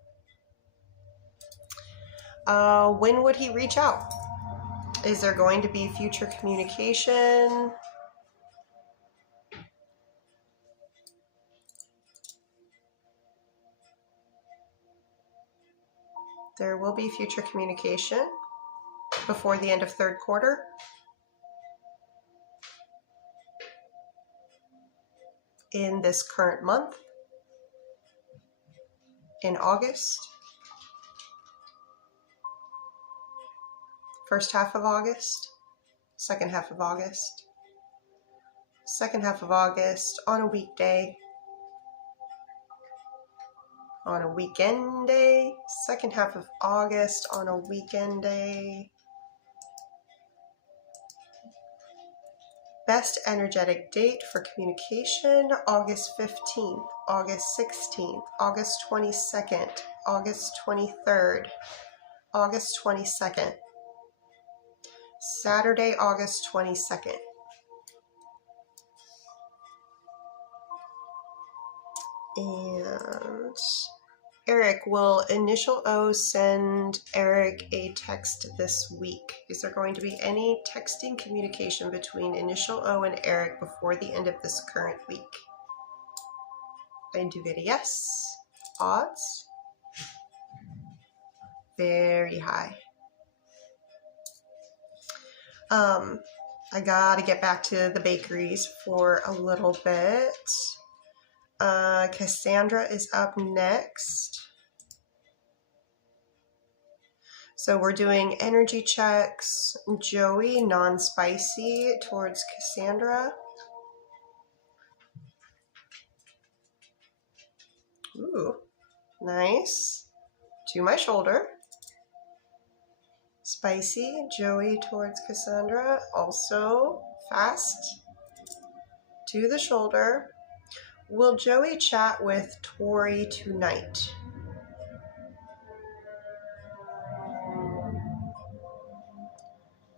When would he reach out? Is there going to be future communication? There will be future communication before the end of third quarter. In this current month. In August. First half of August. Second half of August. Second half of August on a weekday. On a weekend day. Second half of August on a weekend day. Best energetic date for communication, August 15th, August 16th, August 22nd, August 23rd, August 22nd, Saturday, August 22nd. And Eric, will Initial O send Eric a text this week? Is there going to be any texting communication between Initial O and Eric before the end of this current week? I do get a yes. Odds? Very high. I gotta get back to the bakeries for a little bit. Cassandra is up next. So we're doing energy checks. Joey, non-spicy towards Cassandra. Ooh, nice. To my shoulder. Spicy, Joey towards Cassandra. Also fast. To the shoulder. Will Joey chat with Tori tonight?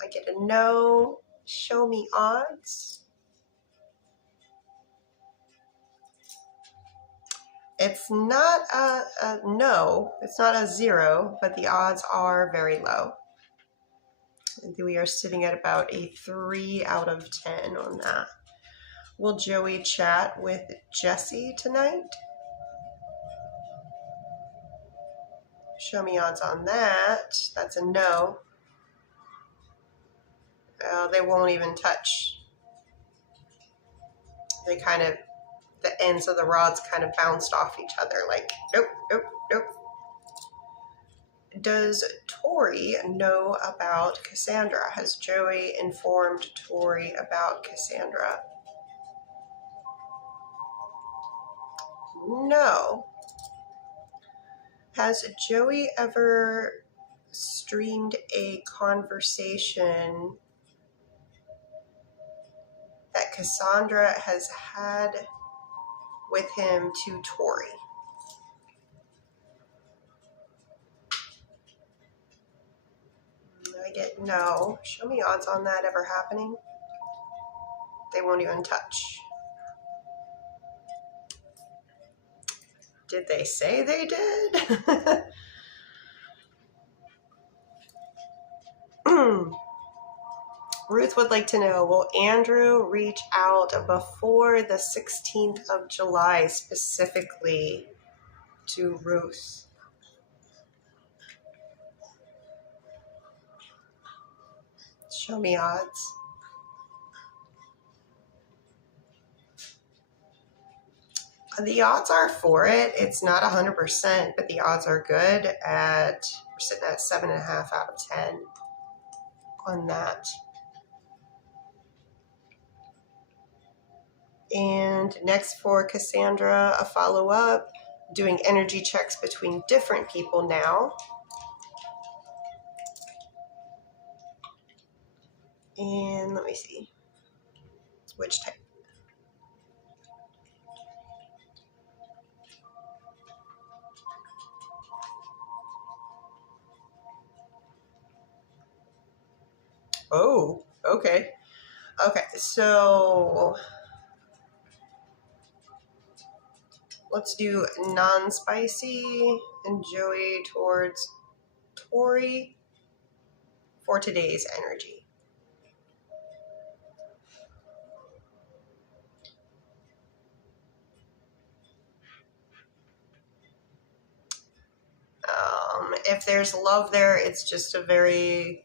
I get a no. Show me odds. It's not a no. It's not a 0, but the odds are very low. We are sitting at about a 3 out of 10 on that. Will Joey chat with Jesse tonight? Show me odds on that. That's a no. They won't even touch. They kind of, the ends of the rods kind of bounced off each other like, nope, nope, nope. Does Tori know about Cassandra? Has Joey informed Tori about Cassandra? No. Has Joey ever streamed a conversation that Cassandra has had with him to Tori? I get no. Show me odds on that ever happening. They won't even touch. Did they say they did? Ruth would like to know, will Andrew reach out before the 16th of July specifically to Ruth? Show me odds. The odds are for it. It's not 100%, but the odds are good at, we're sitting at 7.5 out of 10 on that. And next for Cassandra, a follow-up, doing energy checks between different people now. And let me see, which type? Oh, okay. Okay, so let's do non-spicy and Joey towards Tori for today's energy. If there's love there, it's just a very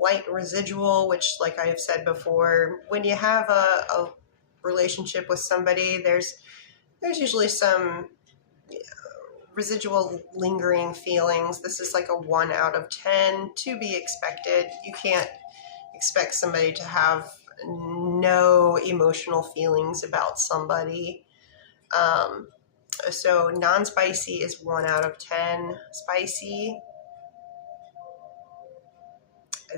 light residual, which, like I've said before, when you have a relationship with somebody, there's usually some residual lingering feelings. This is like a 1 out of 10, to be expected. You can't expect somebody to have no emotional feelings about somebody. So non-spicy is 1 out of 10. Spicy,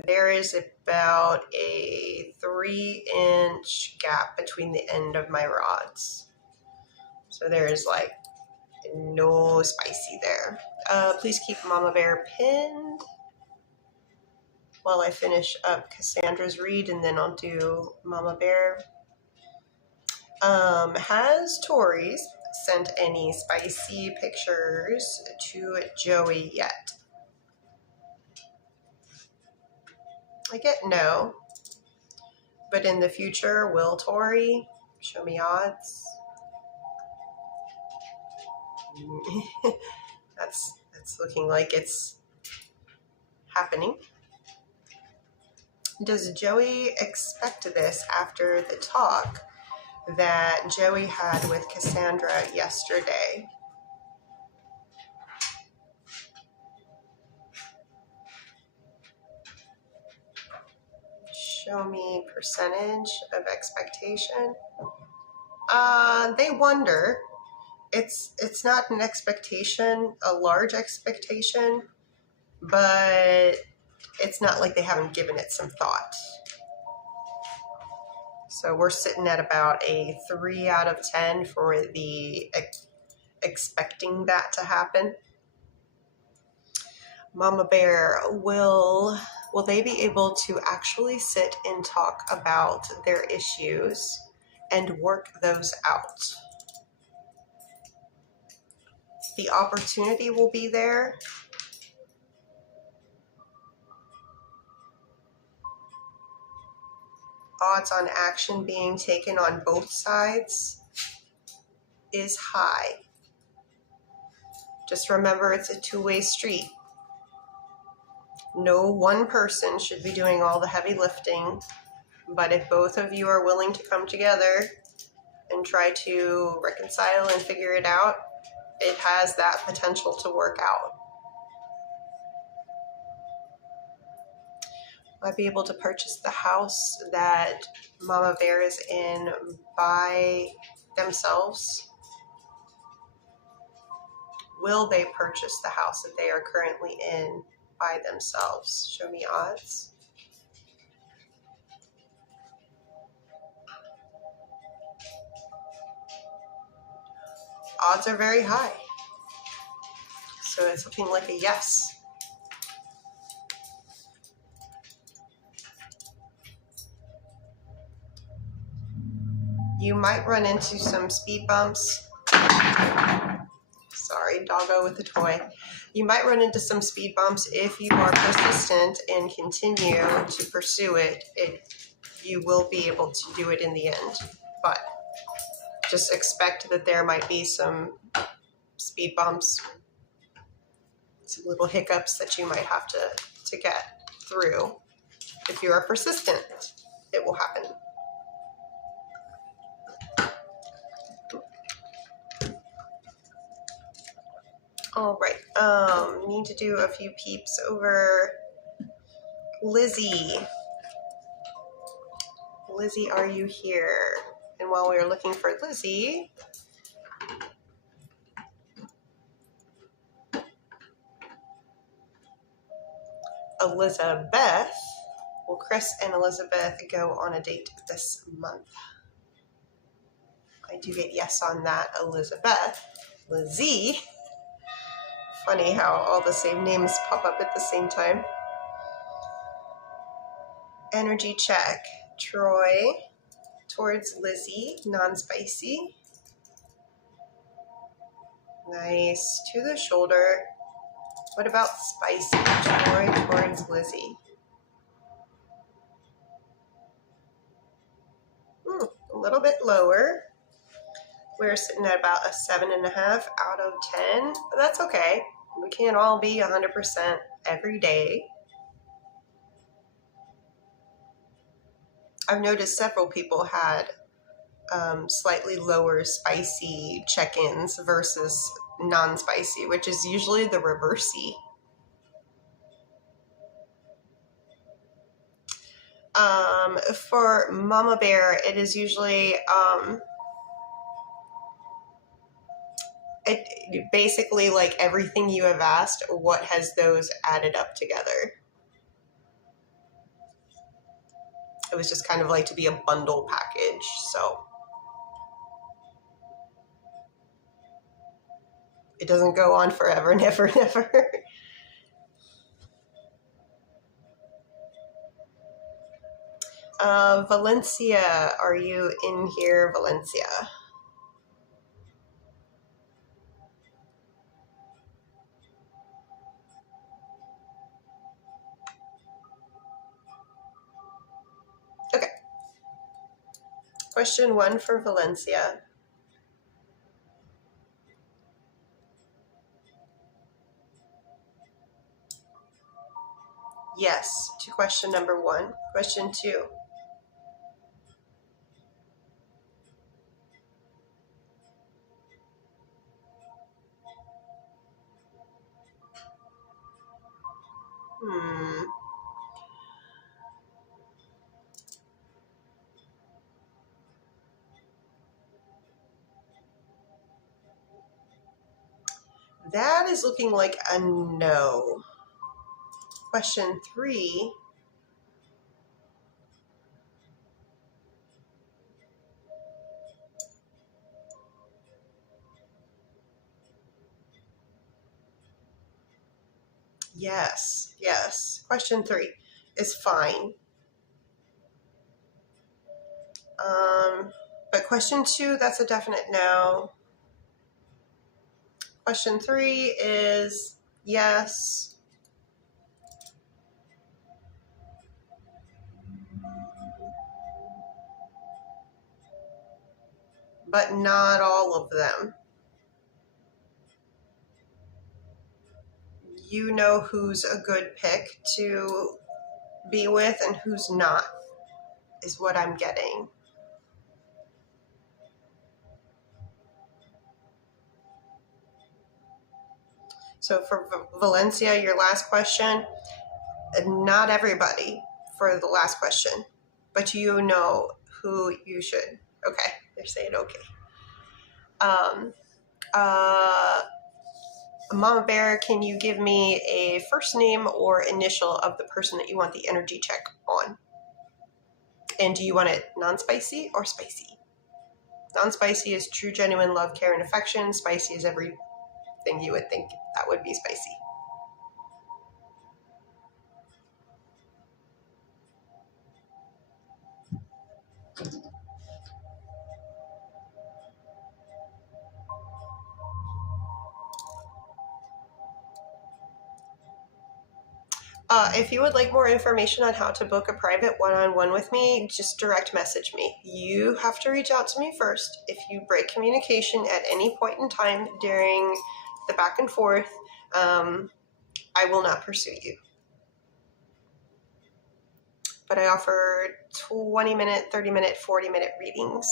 There is about a 3-inch gap between the end of my rods. So there is like no spicy there. Please keep Mama Bear pinned while I finish up Cassandra's read, and then I'll do Mama Bear. Has Tori's sent any spicy pictures to Joey yet? I get no. But in the future, will Tori? Show me odds. That's looking like it's happening. Does Joey expect this after the talk that Joey had with Cassandra yesterday? Show me percentage of expectation. They wonder. It's not an expectation, a large expectation, but it's not like they haven't given it some thought. So we're sitting at about a 3 out of 10 for the expecting that to happen. Mama Bear, will they be able to actually sit and talk about their issues and work those out? The opportunity will be there. Odds on action being taken on both sides is high. Just remember, it's a two-way street. No one person should be doing all the heavy lifting, but if both of you are willing to come together and try to reconcile and figure it out, it has that potential to work out. Might be able to purchase the house that Mama Bear is in by themselves. Will they purchase the house that they are currently in by themselves? Show me odds. Odds are very high. So it's looking like a yes. You might run into some speed bumps. Sorry, doggo with the toy. You might run into some speed bumps if you are persistent and continue to pursue it. You will be able to do it in the end. But just expect that there might be some speed bumps, some little hiccups that you might have to get through. If you are persistent, it will happen. All right, need to do a few peeps over Lizzie. Lizzie, are you here? And while we're looking for Lizzie, Elizabeth, will Chris and Elizabeth go on a date this month? I do get yes on that, Elizabeth. Lizzie. Funny how all the same names pop up at the same time. Energy check. Troy towards Lizzie, non-spicy. Nice. To the shoulder. What about spicy? Troy towards Lizzie. A little bit lower. We're sitting at about a 7.5 out of 10, but that's okay. We can't all be 100% every day. I've noticed several people had slightly lower spicy check-ins versus non-spicy, which is usually the reverse-y. For Mama Bear, it is usually basically like everything you have asked, what has those added up together? It was just kind of like to be a bundle package. So it doesn't go on forever, never, never. Valencia, are you in here, Valencia? Okay. Question 1 for Valencia. Yes to question number 1. Question 2. That is looking like a no. Question 3. Yes, yes. Question 3 is fine. But question 2, that's a definite no. Question 3 is yes. But not all of them. You know who's a good pick to be with and who's not, is what I'm getting. So for Valencia, your last question, not everybody for the last question, but you know who you should. Okay, they're saying okay. Mama Bear, can you give me a first name or initial of the person that you want the energy check on? And do you want it non-spicy or spicy? Non-spicy is true, genuine love, care, and affection. Spicy is everything you would think that would be spicy. If you would like more information on how to book a private one-on-one with me, just direct message me. You have to reach out to me first. If you break communication at any point in time during the back and forth, I will not pursue you. But I offer 20-minute, 30-minute, 40-minute readings.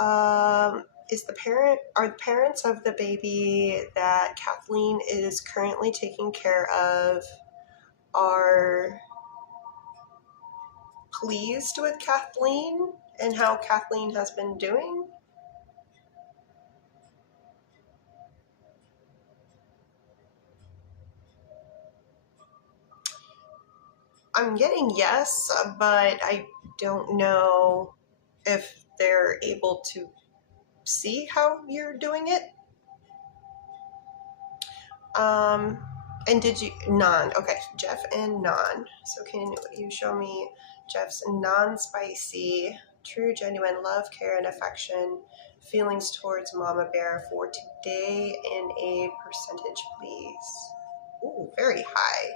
Are the parents of the baby that Kathleen is currently taking care of are pleased with Kathleen and how Kathleen has been doing? I'm getting yes, but I don't know if they're able to see how you're doing it. And did you, non, okay, Jeff and non. So can you show me Jeff's non-spicy, true, genuine love, care, and affection feelings towards Mama Bear for today in a percentage, please? Ooh, very high.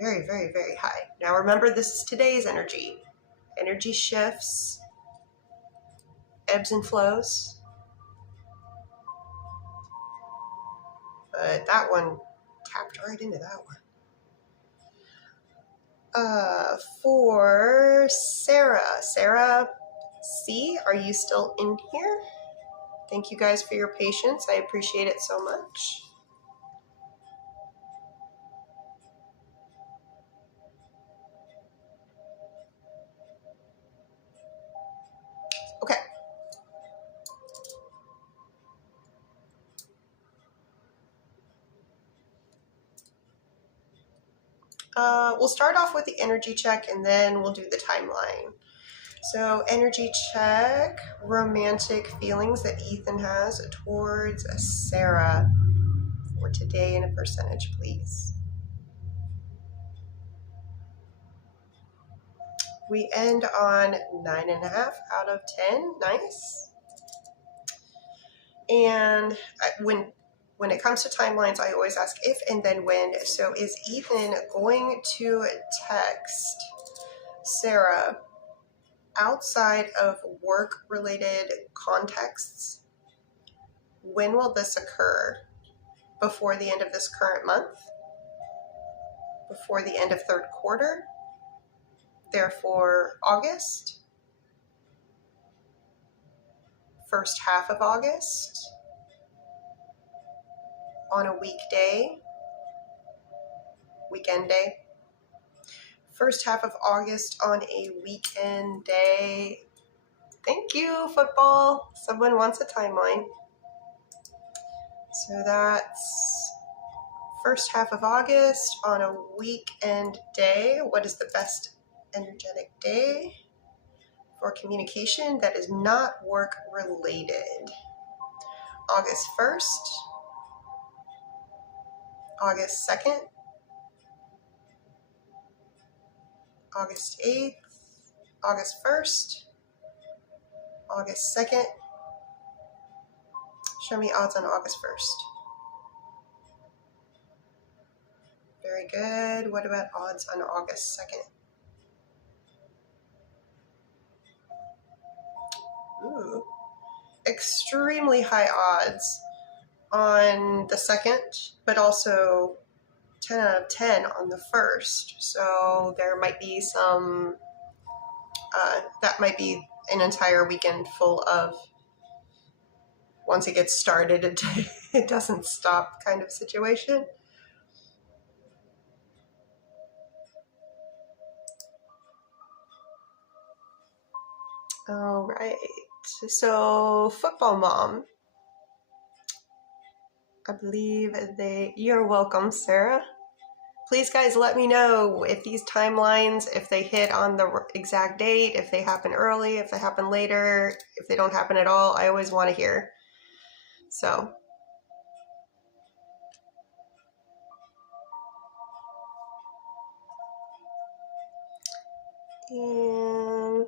Very, very, very high. Now remember, this is today's energy. Energy shifts, ebbs and flows. But that one tapped right into that one. For Sarah. Sarah C., are you still in here? Thank you guys for your patience. I appreciate it so much. Okay. We'll start off with the energy check and then we'll do the timeline. So energy check, romantic feelings that Ethan has towards Sarah for today in a percentage, please. We end on 9.5 out of 10. Nice. And when it comes to timelines, I always ask if and then when. So is Ethan going to text Sarah outside of work-related contexts? When will this occur? Before the end of this current month? Before the end of third quarter? Therefore, August? First half of August? On a weekday? Weekend day? First half of August on a weekend day. Thank you, football. Someone wants a timeline. So that's first half of August on a weekend day. What is the best energetic day for communication that is not work related? August 1st, August 2nd, August 8th, August 1st, August 2nd. Show me odds on August 1st. Very good. What about odds on August 2nd? Ooh. Extremely high odds on the 2nd, but also 10 out of 10 on the 1st. So there might be some, that might be an entire weekend full of, once it gets started, it doesn't stop kind of situation. All right. So football mom, I believe you're welcome, Sarah. Please, guys, let me know if these timelines, if they hit on the exact date, if they happen early, if they happen later, if they don't happen at all. I always want to hear. So. And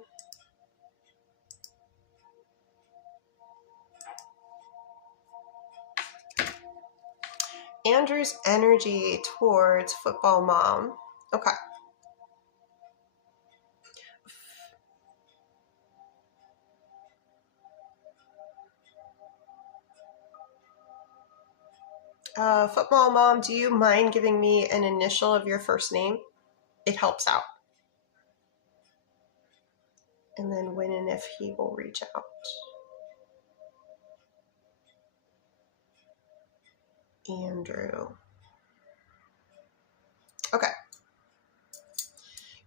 Andrew's energy towards football mom. Okay. Football mom, do you mind giving me an initial of your first name? It helps out. And then when and if he will reach out. Andrew. Okay.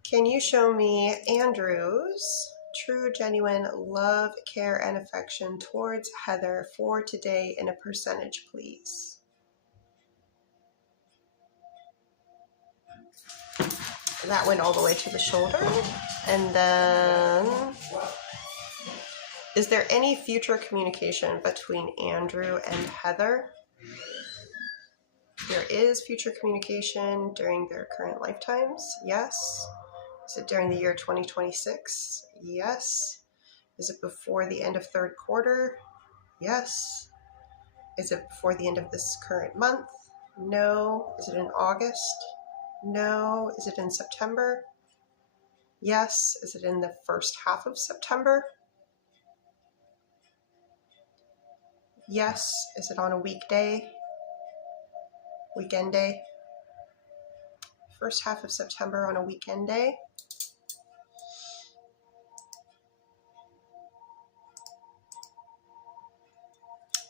Can you show me Andrew's true, genuine love, care, and affection towards Heather for today in a percentage, please? That went all the way to the shoulder. And then, is there any future communication between Andrew and Heather? There is future communication during their current lifetimes. Yes. Is it during the year 2026? Yes. Is it before the end of third quarter? Yes. Is it before the end of this current month? No. Is it in August? No. Is it in September? Yes. Is it in the first half of September? Yes. Is it on a weekday? Weekend day? First half of September on a weekend day?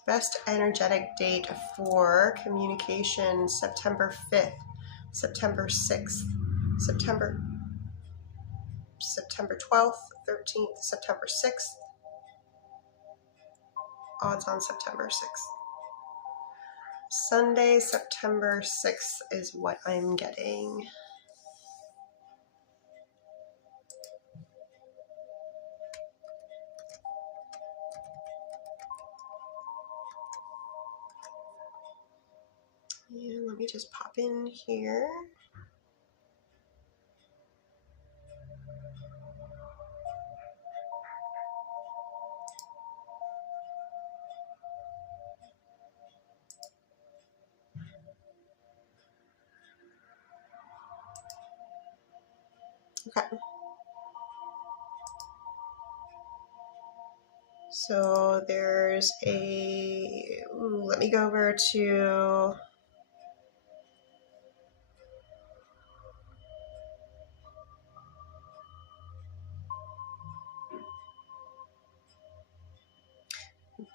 Best energetic date for communication: September 5th, September 6th, September 12th, 13th, September 6th. Odds on September 6th. Sunday, September 6th is what I'm getting. And let me just pop in here. Okay. So there's a, let me go over to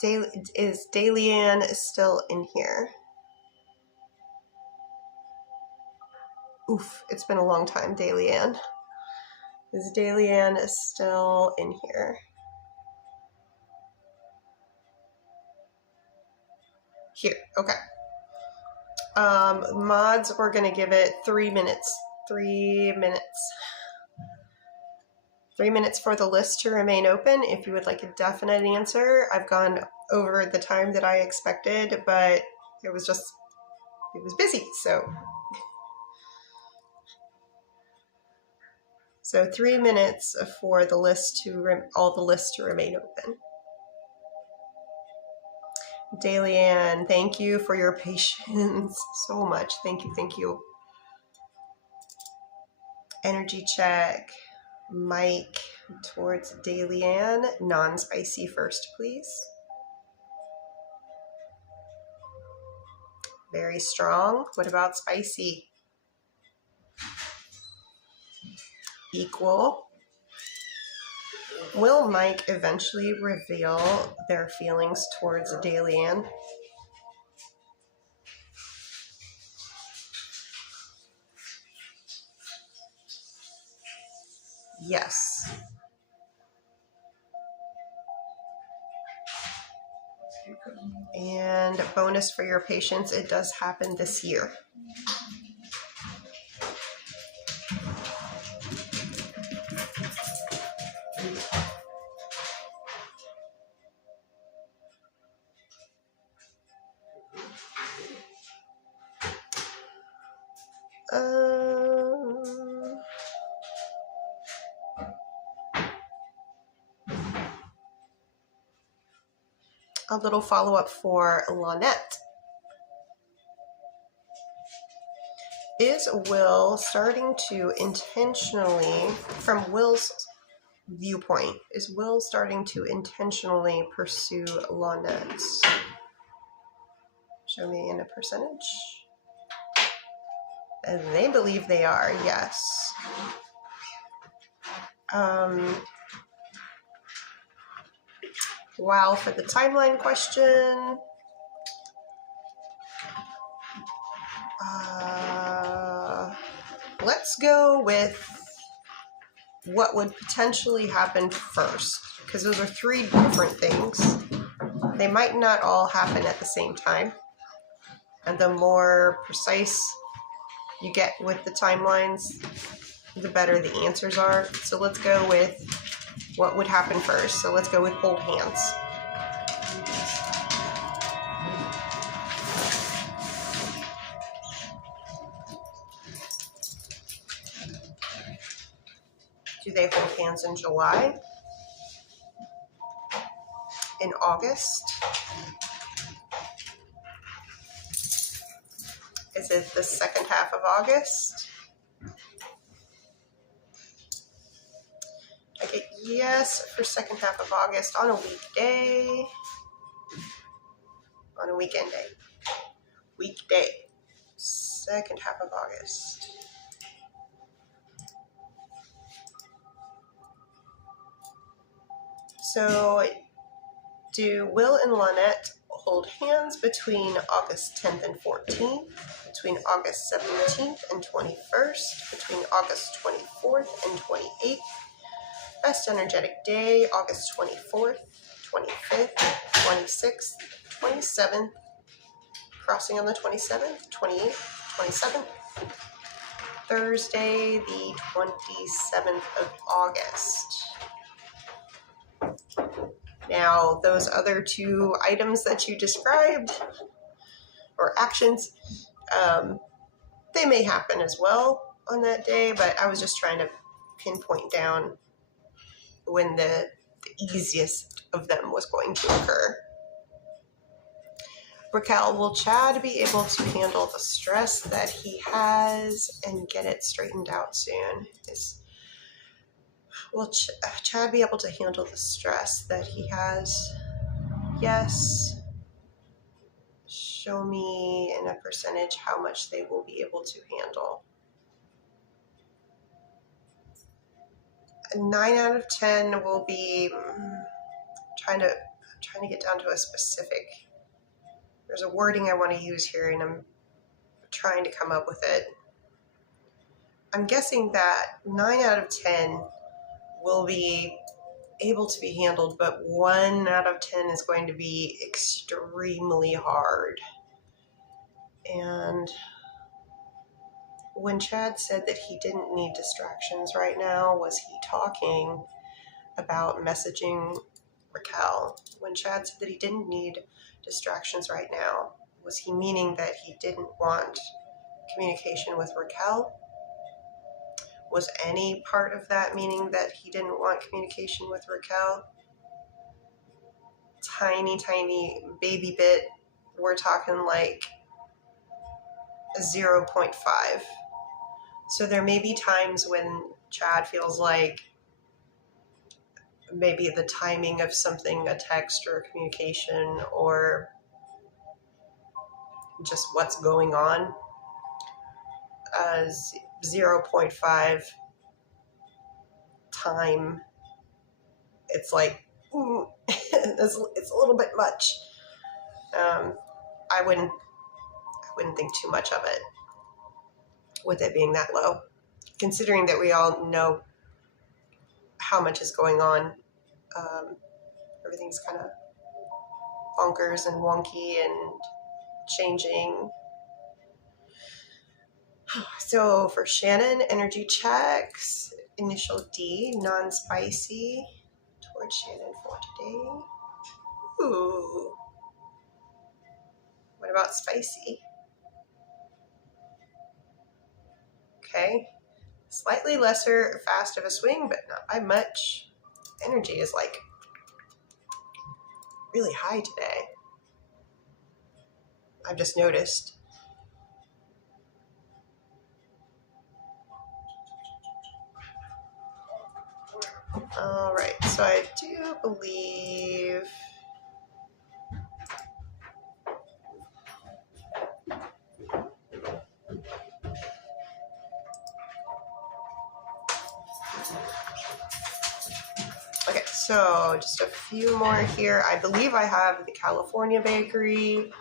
is Dalian still in here? Oof, it's been a long time, Dalian. Is Dalian still in here? Here, okay. Mods, we're gonna give it 3 minutes. 3 minutes. 3 minutes for the list to remain open. If you would like a definite answer, I've gone over the time that I expected, but it was busy, so 3 minutes for the list all the lists to remain open. Dalian, thank you for your patience so much. Thank you, thank you. Energy check. Mike towards Dalian. Non-spicy first, please. Very strong. What about spicy? Equal. Will Mike eventually reveal their feelings towards Dalian? Yes. And bonus for your patience, it does happen this year. A little follow-up for Lynette. Is Will starting to intentionally, from Will's viewpoint, is Will starting to intentionally pursue Lynette? Show me in a percentage. And they believe they are, yes. Wow, for the timeline question. Let's go with what would potentially happen first, because those are 3 different things. They might not all happen at the same time. And the more precise you get with the timelines, the better the answers are. So let's go with what would happen first. So let's go with hold hands. Do they hold hands in July? In August? Is it the second half of August? I get yes for second half of August on a weekday. On a weekend day. Weekday. Second half of August. So do Will and Lynette hold hands between August 10th and 14th, between August 17th and 21st, between August 24th and 28th? Best energetic day, August 24th, 25th, 26th, 27th, crossing on the 27th, 28th, 27th, Thursday, the 27th of August. Now, those other 2 items that you described, or actions, They may happen as well on that day, but I was just trying to pinpoint down when the easiest of them was going to occur. Raquel, will Chad be able to handle the stress that he has and get it straightened out soon? Will Chad be able to handle the stress that he has? Yes. Show me in a percentage how much they will be able to handle. 9 out of 10 will be trying to get down to a specific. There's a wording I want to use here, and I'm trying to come up with it. I'm guessing that 9 out of 10 will be able to be handled, but 1 out of 10 is going to be extremely hard. And when Chad said that he didn't need distractions right now, was he talking about messaging Raquel? When Chad said that he didn't need distractions right now, was he meaning that he didn't want communication with Raquel? Was any part of that meaning that he didn't want communication with Raquel? Tiny, tiny baby bit. We're talking like 0.5. So there may be times when Chad feels like maybe the timing of something, a text or a communication, or just what's going on, 0.5 time, it's like, it's a little bit much. I wouldn't think too much of it with it being that low, considering that we all know how much is going on. Everything's kind of bonkers and wonky and changing. So for Shannon, energy checks, initial D, non-spicy, towards Shannon for today. Ooh. What about spicy? Okay. Slightly lesser fast of a swing, but not by much. Energy is like really high today. I've just noticed. All right, so I do believe okay, so just a few more here. I believe I have the California Bakery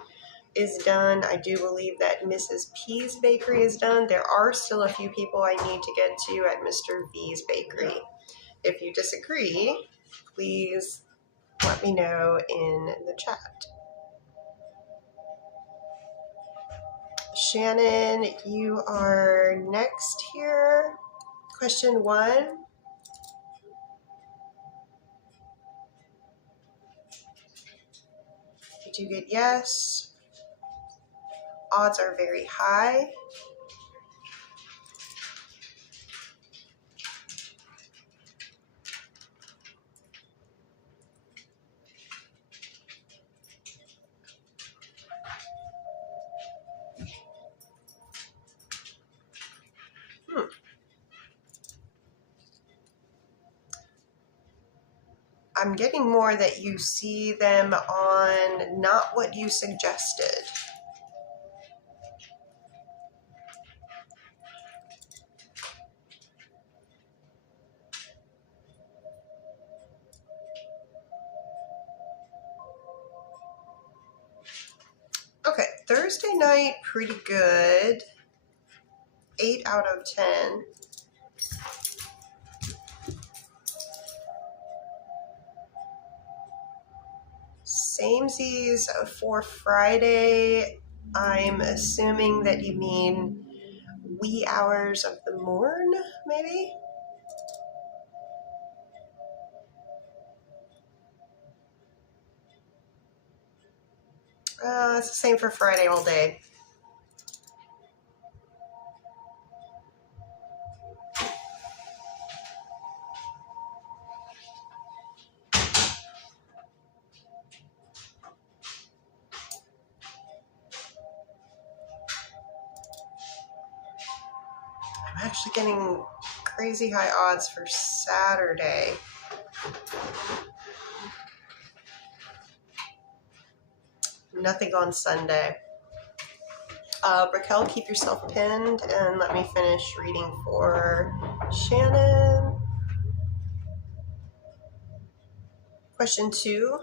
is done. I do believe that Mrs. P's Bakery is done. There are still a few people I need to get to at Mr. V's Bakery. If you disagree, please let me know in the chat. Shannon, you are next here. Question 1. Did you get yes? Odds are very high. I'm getting more that you see them on not what you suggested. Okay, Thursday night, pretty good. 8 out of 10. Samesies for Friday. I'm assuming that you mean wee hours of the morn, maybe? It's the same for Friday all day. I'm actually getting crazy high odds for Saturday. Nothing on Sunday. Raquel, keep yourself pinned and let me finish reading for Shannon. Question 2.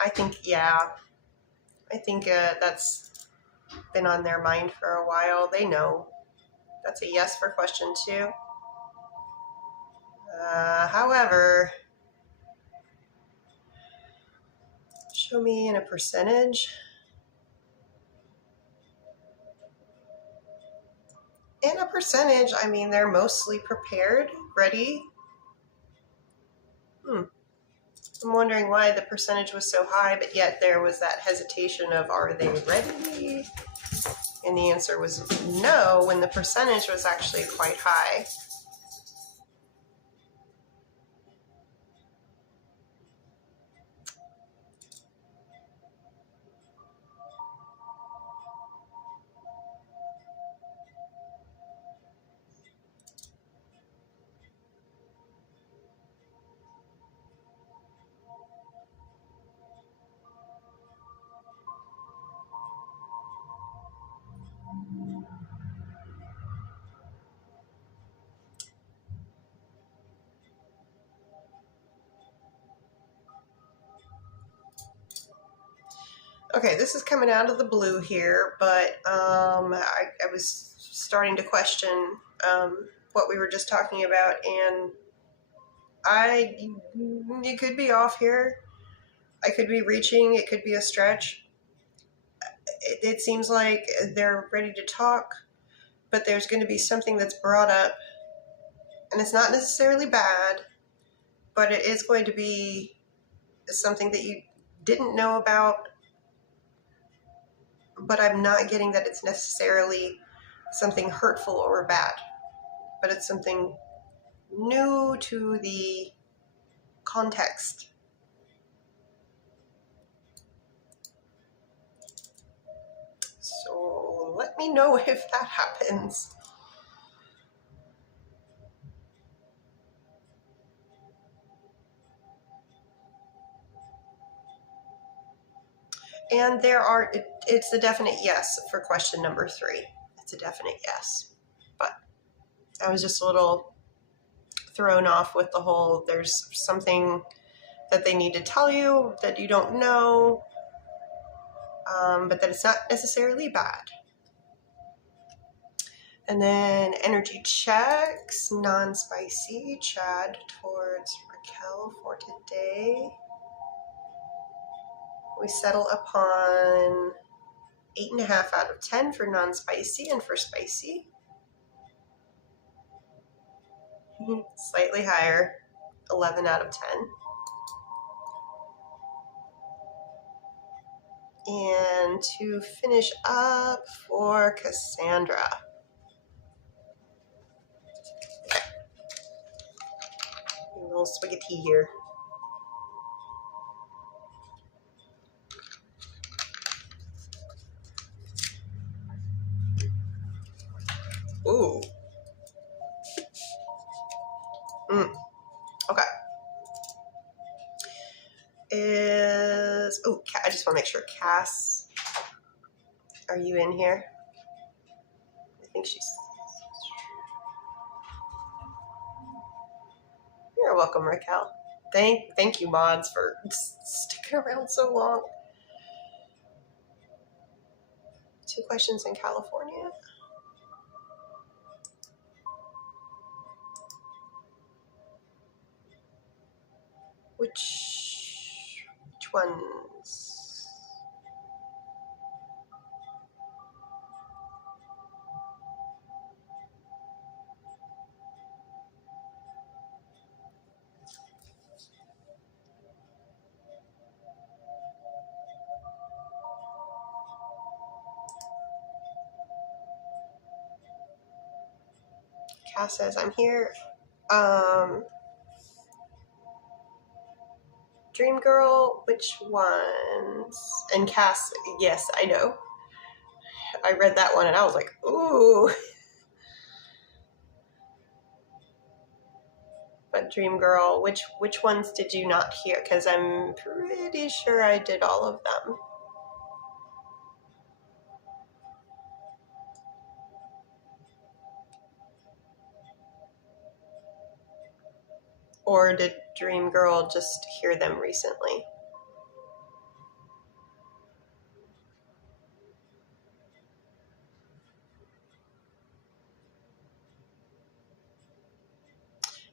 I think, yeah. I think that's been on their mind for a while. They know. That's a yes for question 2. However, show me in a percentage. In a percentage, I mean, they're mostly prepared, ready. I'm wondering why the percentage was so high, but yet there was that hesitation of, are they ready? And the answer was no, when the percentage was actually quite high. Okay, this is coming out of the blue here, but I was starting to question what we were just talking about, and you could be off here. I could be reaching. It could be a stretch. It seems like they're ready to talk, but there's going to be something that's brought up, and it's not necessarily bad, but it is going to be something that you didn't know about, but I'm not getting that it's necessarily something hurtful or bad, but it's something new to the context. So let me know if that happens. And it's a definite yes for question number 3. It's a definite yes. But I was just a little thrown off with the whole, there's something that they need to tell you that you don't know, but that it's not necessarily bad. And then energy checks, non-spicy, Chad towards Raquel for today. We settle upon 8.5 out of 10 for non-spicy, and for spicy, slightly higher, 11 out of 10. And to finish up for Cassandra. A little spaghetti here. Ooh. Okay. I just want to make sure. Cass, are you in here? I think she's... You're welcome, Raquel. Thank you, mods, for sticking around so long. 2 questions in California. Which ones? Cass says, I'm here. Dream Girl, which ones? And Cass, yes, I know. I read that one and I was like, ooh. But Dream Girl, which ones did you not hear? Because I'm pretty sure I did all of them. Or did Dream Girl just hear them recently?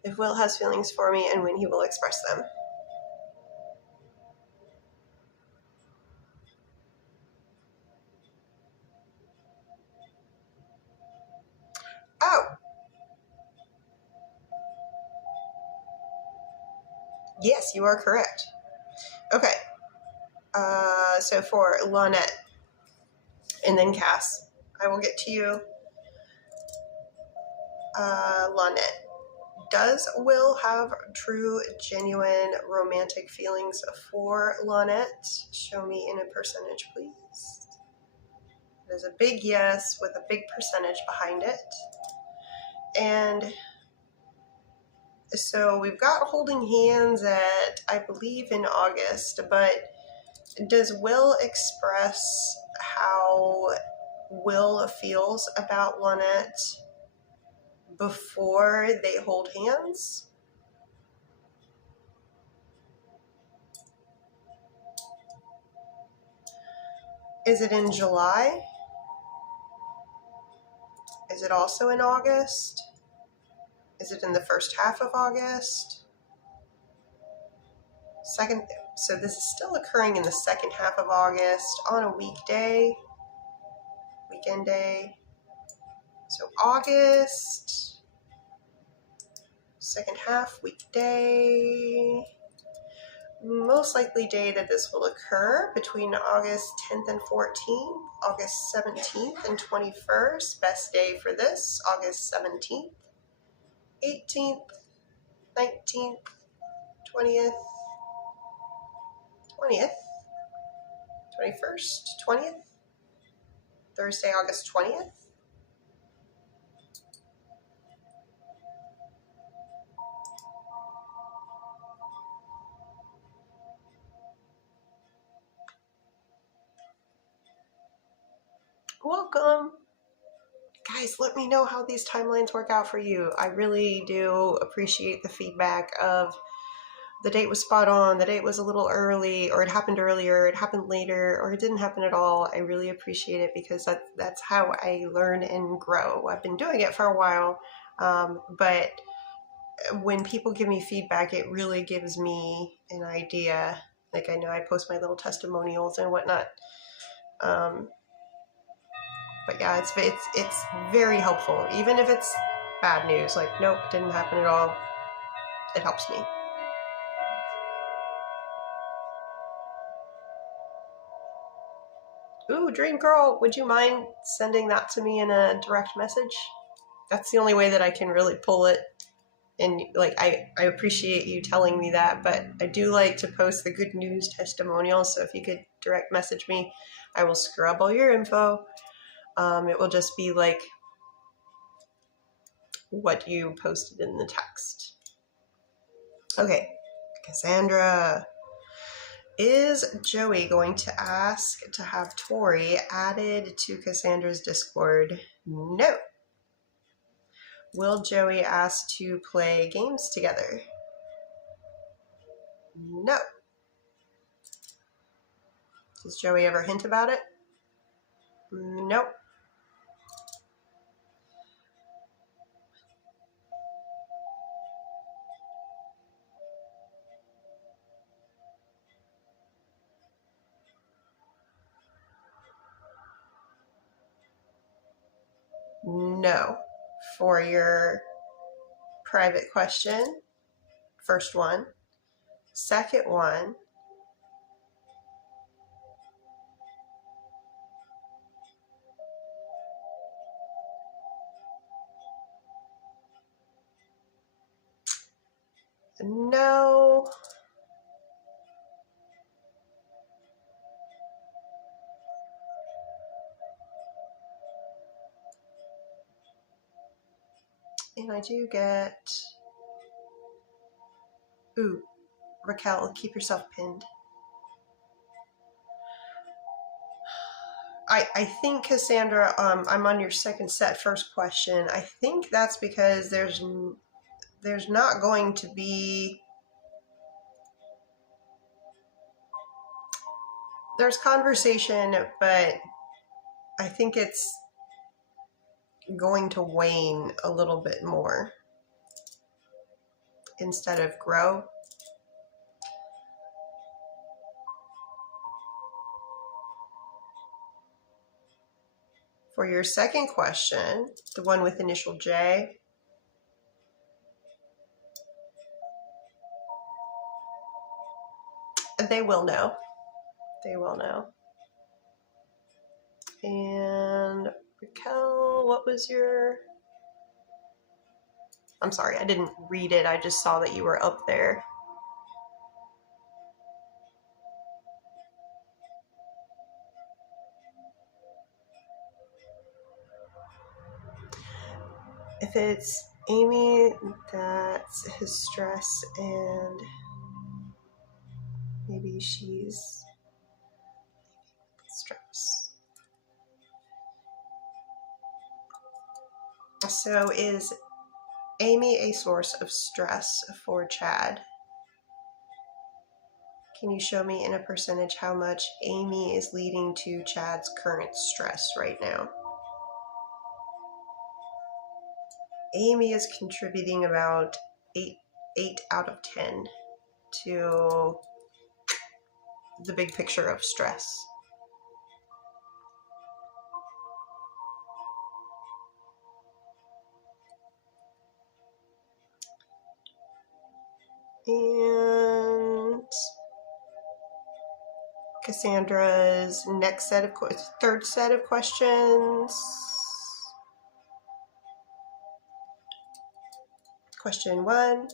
If Will has feelings for me and when he will express them. Oh, yes, you are correct. Okay. So for Lynette and then Cass, I will get to you. Lynette. Does Will have true, genuine, romantic feelings for Lynette? Show me in a percentage, please. There's a big yes with a big percentage behind it. And so we've got holding hands at, I believe, in August, but does Will express how Will feels about Lynette before they hold hands? Is it in July? Is it also in August? Is it in the first half of August? So this is still occurring in the second half of August on a weekend day. So August, second half, weekday. Most likely day that this will occur between August 10th and 14th, August 17th and 21st. Best day for this, August 17th, 18th, 19th, 20th, 21st, 20th, Thursday, August 20th. Welcome. Guys, let me know how these timelines work out for you. I really do appreciate the feedback of the date was spot on, the date was a little early, or it happened earlier, it happened later, or it didn't happen at all. I really appreciate it because that's how I learn and grow. I've been doing it for a while, but when people give me feedback, it really gives me an idea. Like, I know I post my little testimonials and whatnot. But yeah, it's very helpful. Even if it's bad news, like, nope, didn't happen at all, it helps me. Ooh, Dream Girl, would you mind sending that to me in a direct message? That's the only way that I can really pull it. And like, I appreciate you telling me that, but I do like to post the good news testimonials. So if you could direct message me, I will scrub all your info. It will just be like what you posted in the text. Okay, Cassandra. Is Joey going to ask to have Tori added to Cassandra's Discord? No. Will Joey ask to play games together? No. Does Joey ever hint about it? Nope. No. For your private question, first one. Second one, no. And I do get... Ooh, Raquel, keep yourself pinned. I think, Cassandra, I'm on your second set first question. I think that's because there's not going to be... There's conversation, but I think it's going to wane a little bit more instead of grow. For your second question, the one with initial J, they will know. They will know. And Raquel, what was your... I'm sorry, I didn't read it. I just saw that you were up there. If it's Amy, that's his stress, and maybe she's stress. So is Amy a source of stress for Chad? Can you show me in a percentage how much Amy is leading to Chad's current stress right now? Amy is contributing about 8 out of 10 to the big picture of stress. And Cassandra's next set of third set of questions. Question 1.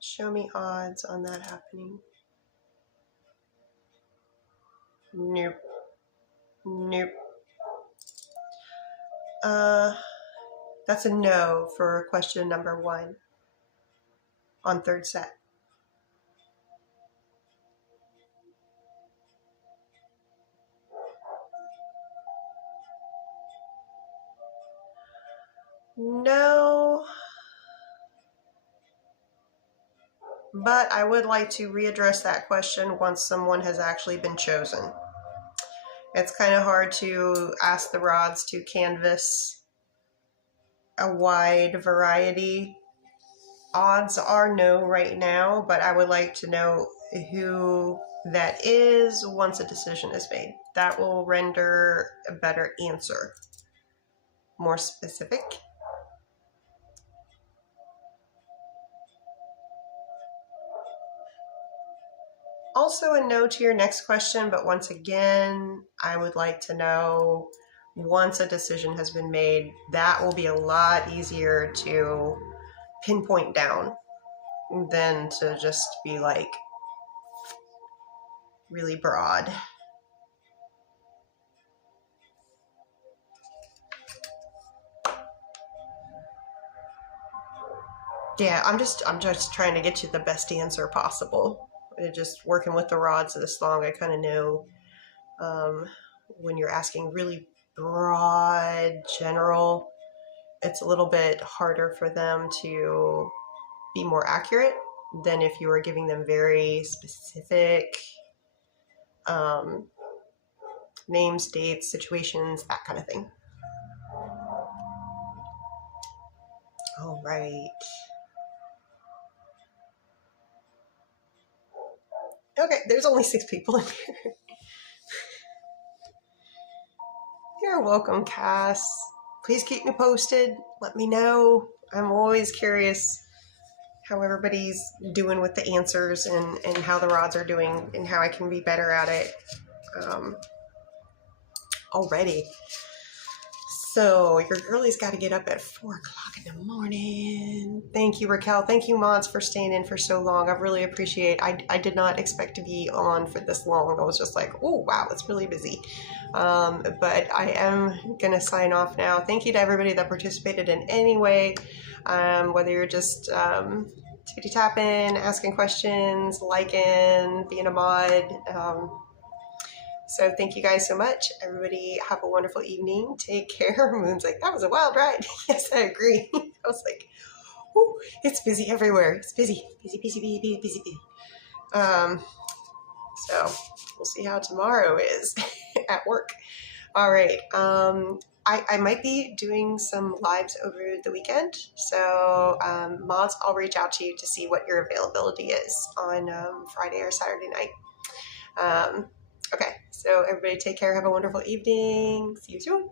Show me odds on that happening. Nope. Nope. That's a no for question number 1 on third set. No, but I would like to readdress that question once someone has actually been chosen. It's kind of hard to ask the rods to canvas a wide variety. Odds are no right now, but I would like to know who that is once a decision is made. That will render a better answer. More specific. Also a no to your next question, but once again, I would like to know once a decision has been made. That will be a lot easier to pinpoint down than to just be like really broad. Yeah, I'm just trying to get you the best answer possible. Just working with the rods this long, I kind of know when you're asking really broad, general, it's a little bit harder for them to be more accurate than if you were giving them very specific names, dates, situations, that kind of thing. All right. Okay, there's only 6 people in here. You're welcome, Cass. Please keep me posted. Let me know. I'm always curious how everybody's doing with the answers and how the rods are doing and how I can be better at it already. So your girlie's got to get up at 4 o'clock in the morning. Thank you, Raquel. Thank you, mods, for staying in for so long. I really appreciate it. I did not expect to be on for this long. I was just like, oh, wow, it's really busy. But I am going to sign off now. Thank you to everybody that participated in any way, whether you're just tippity tapping, asking questions, liking, being a mod. So thank you guys so much. Everybody have a wonderful evening. Take care. Moon's like, that was a wild ride. Yes, I agree. I was like, ooh, it's busy everywhere. It's busy, busy, busy, busy, busy, busy, busy. So we'll see how tomorrow is at work. All right. I might be doing some lives over the weekend. So mods, I'll reach out to you to see what your availability is on Friday or Saturday night. Okay. So everybody take care. Have a wonderful evening. See you soon.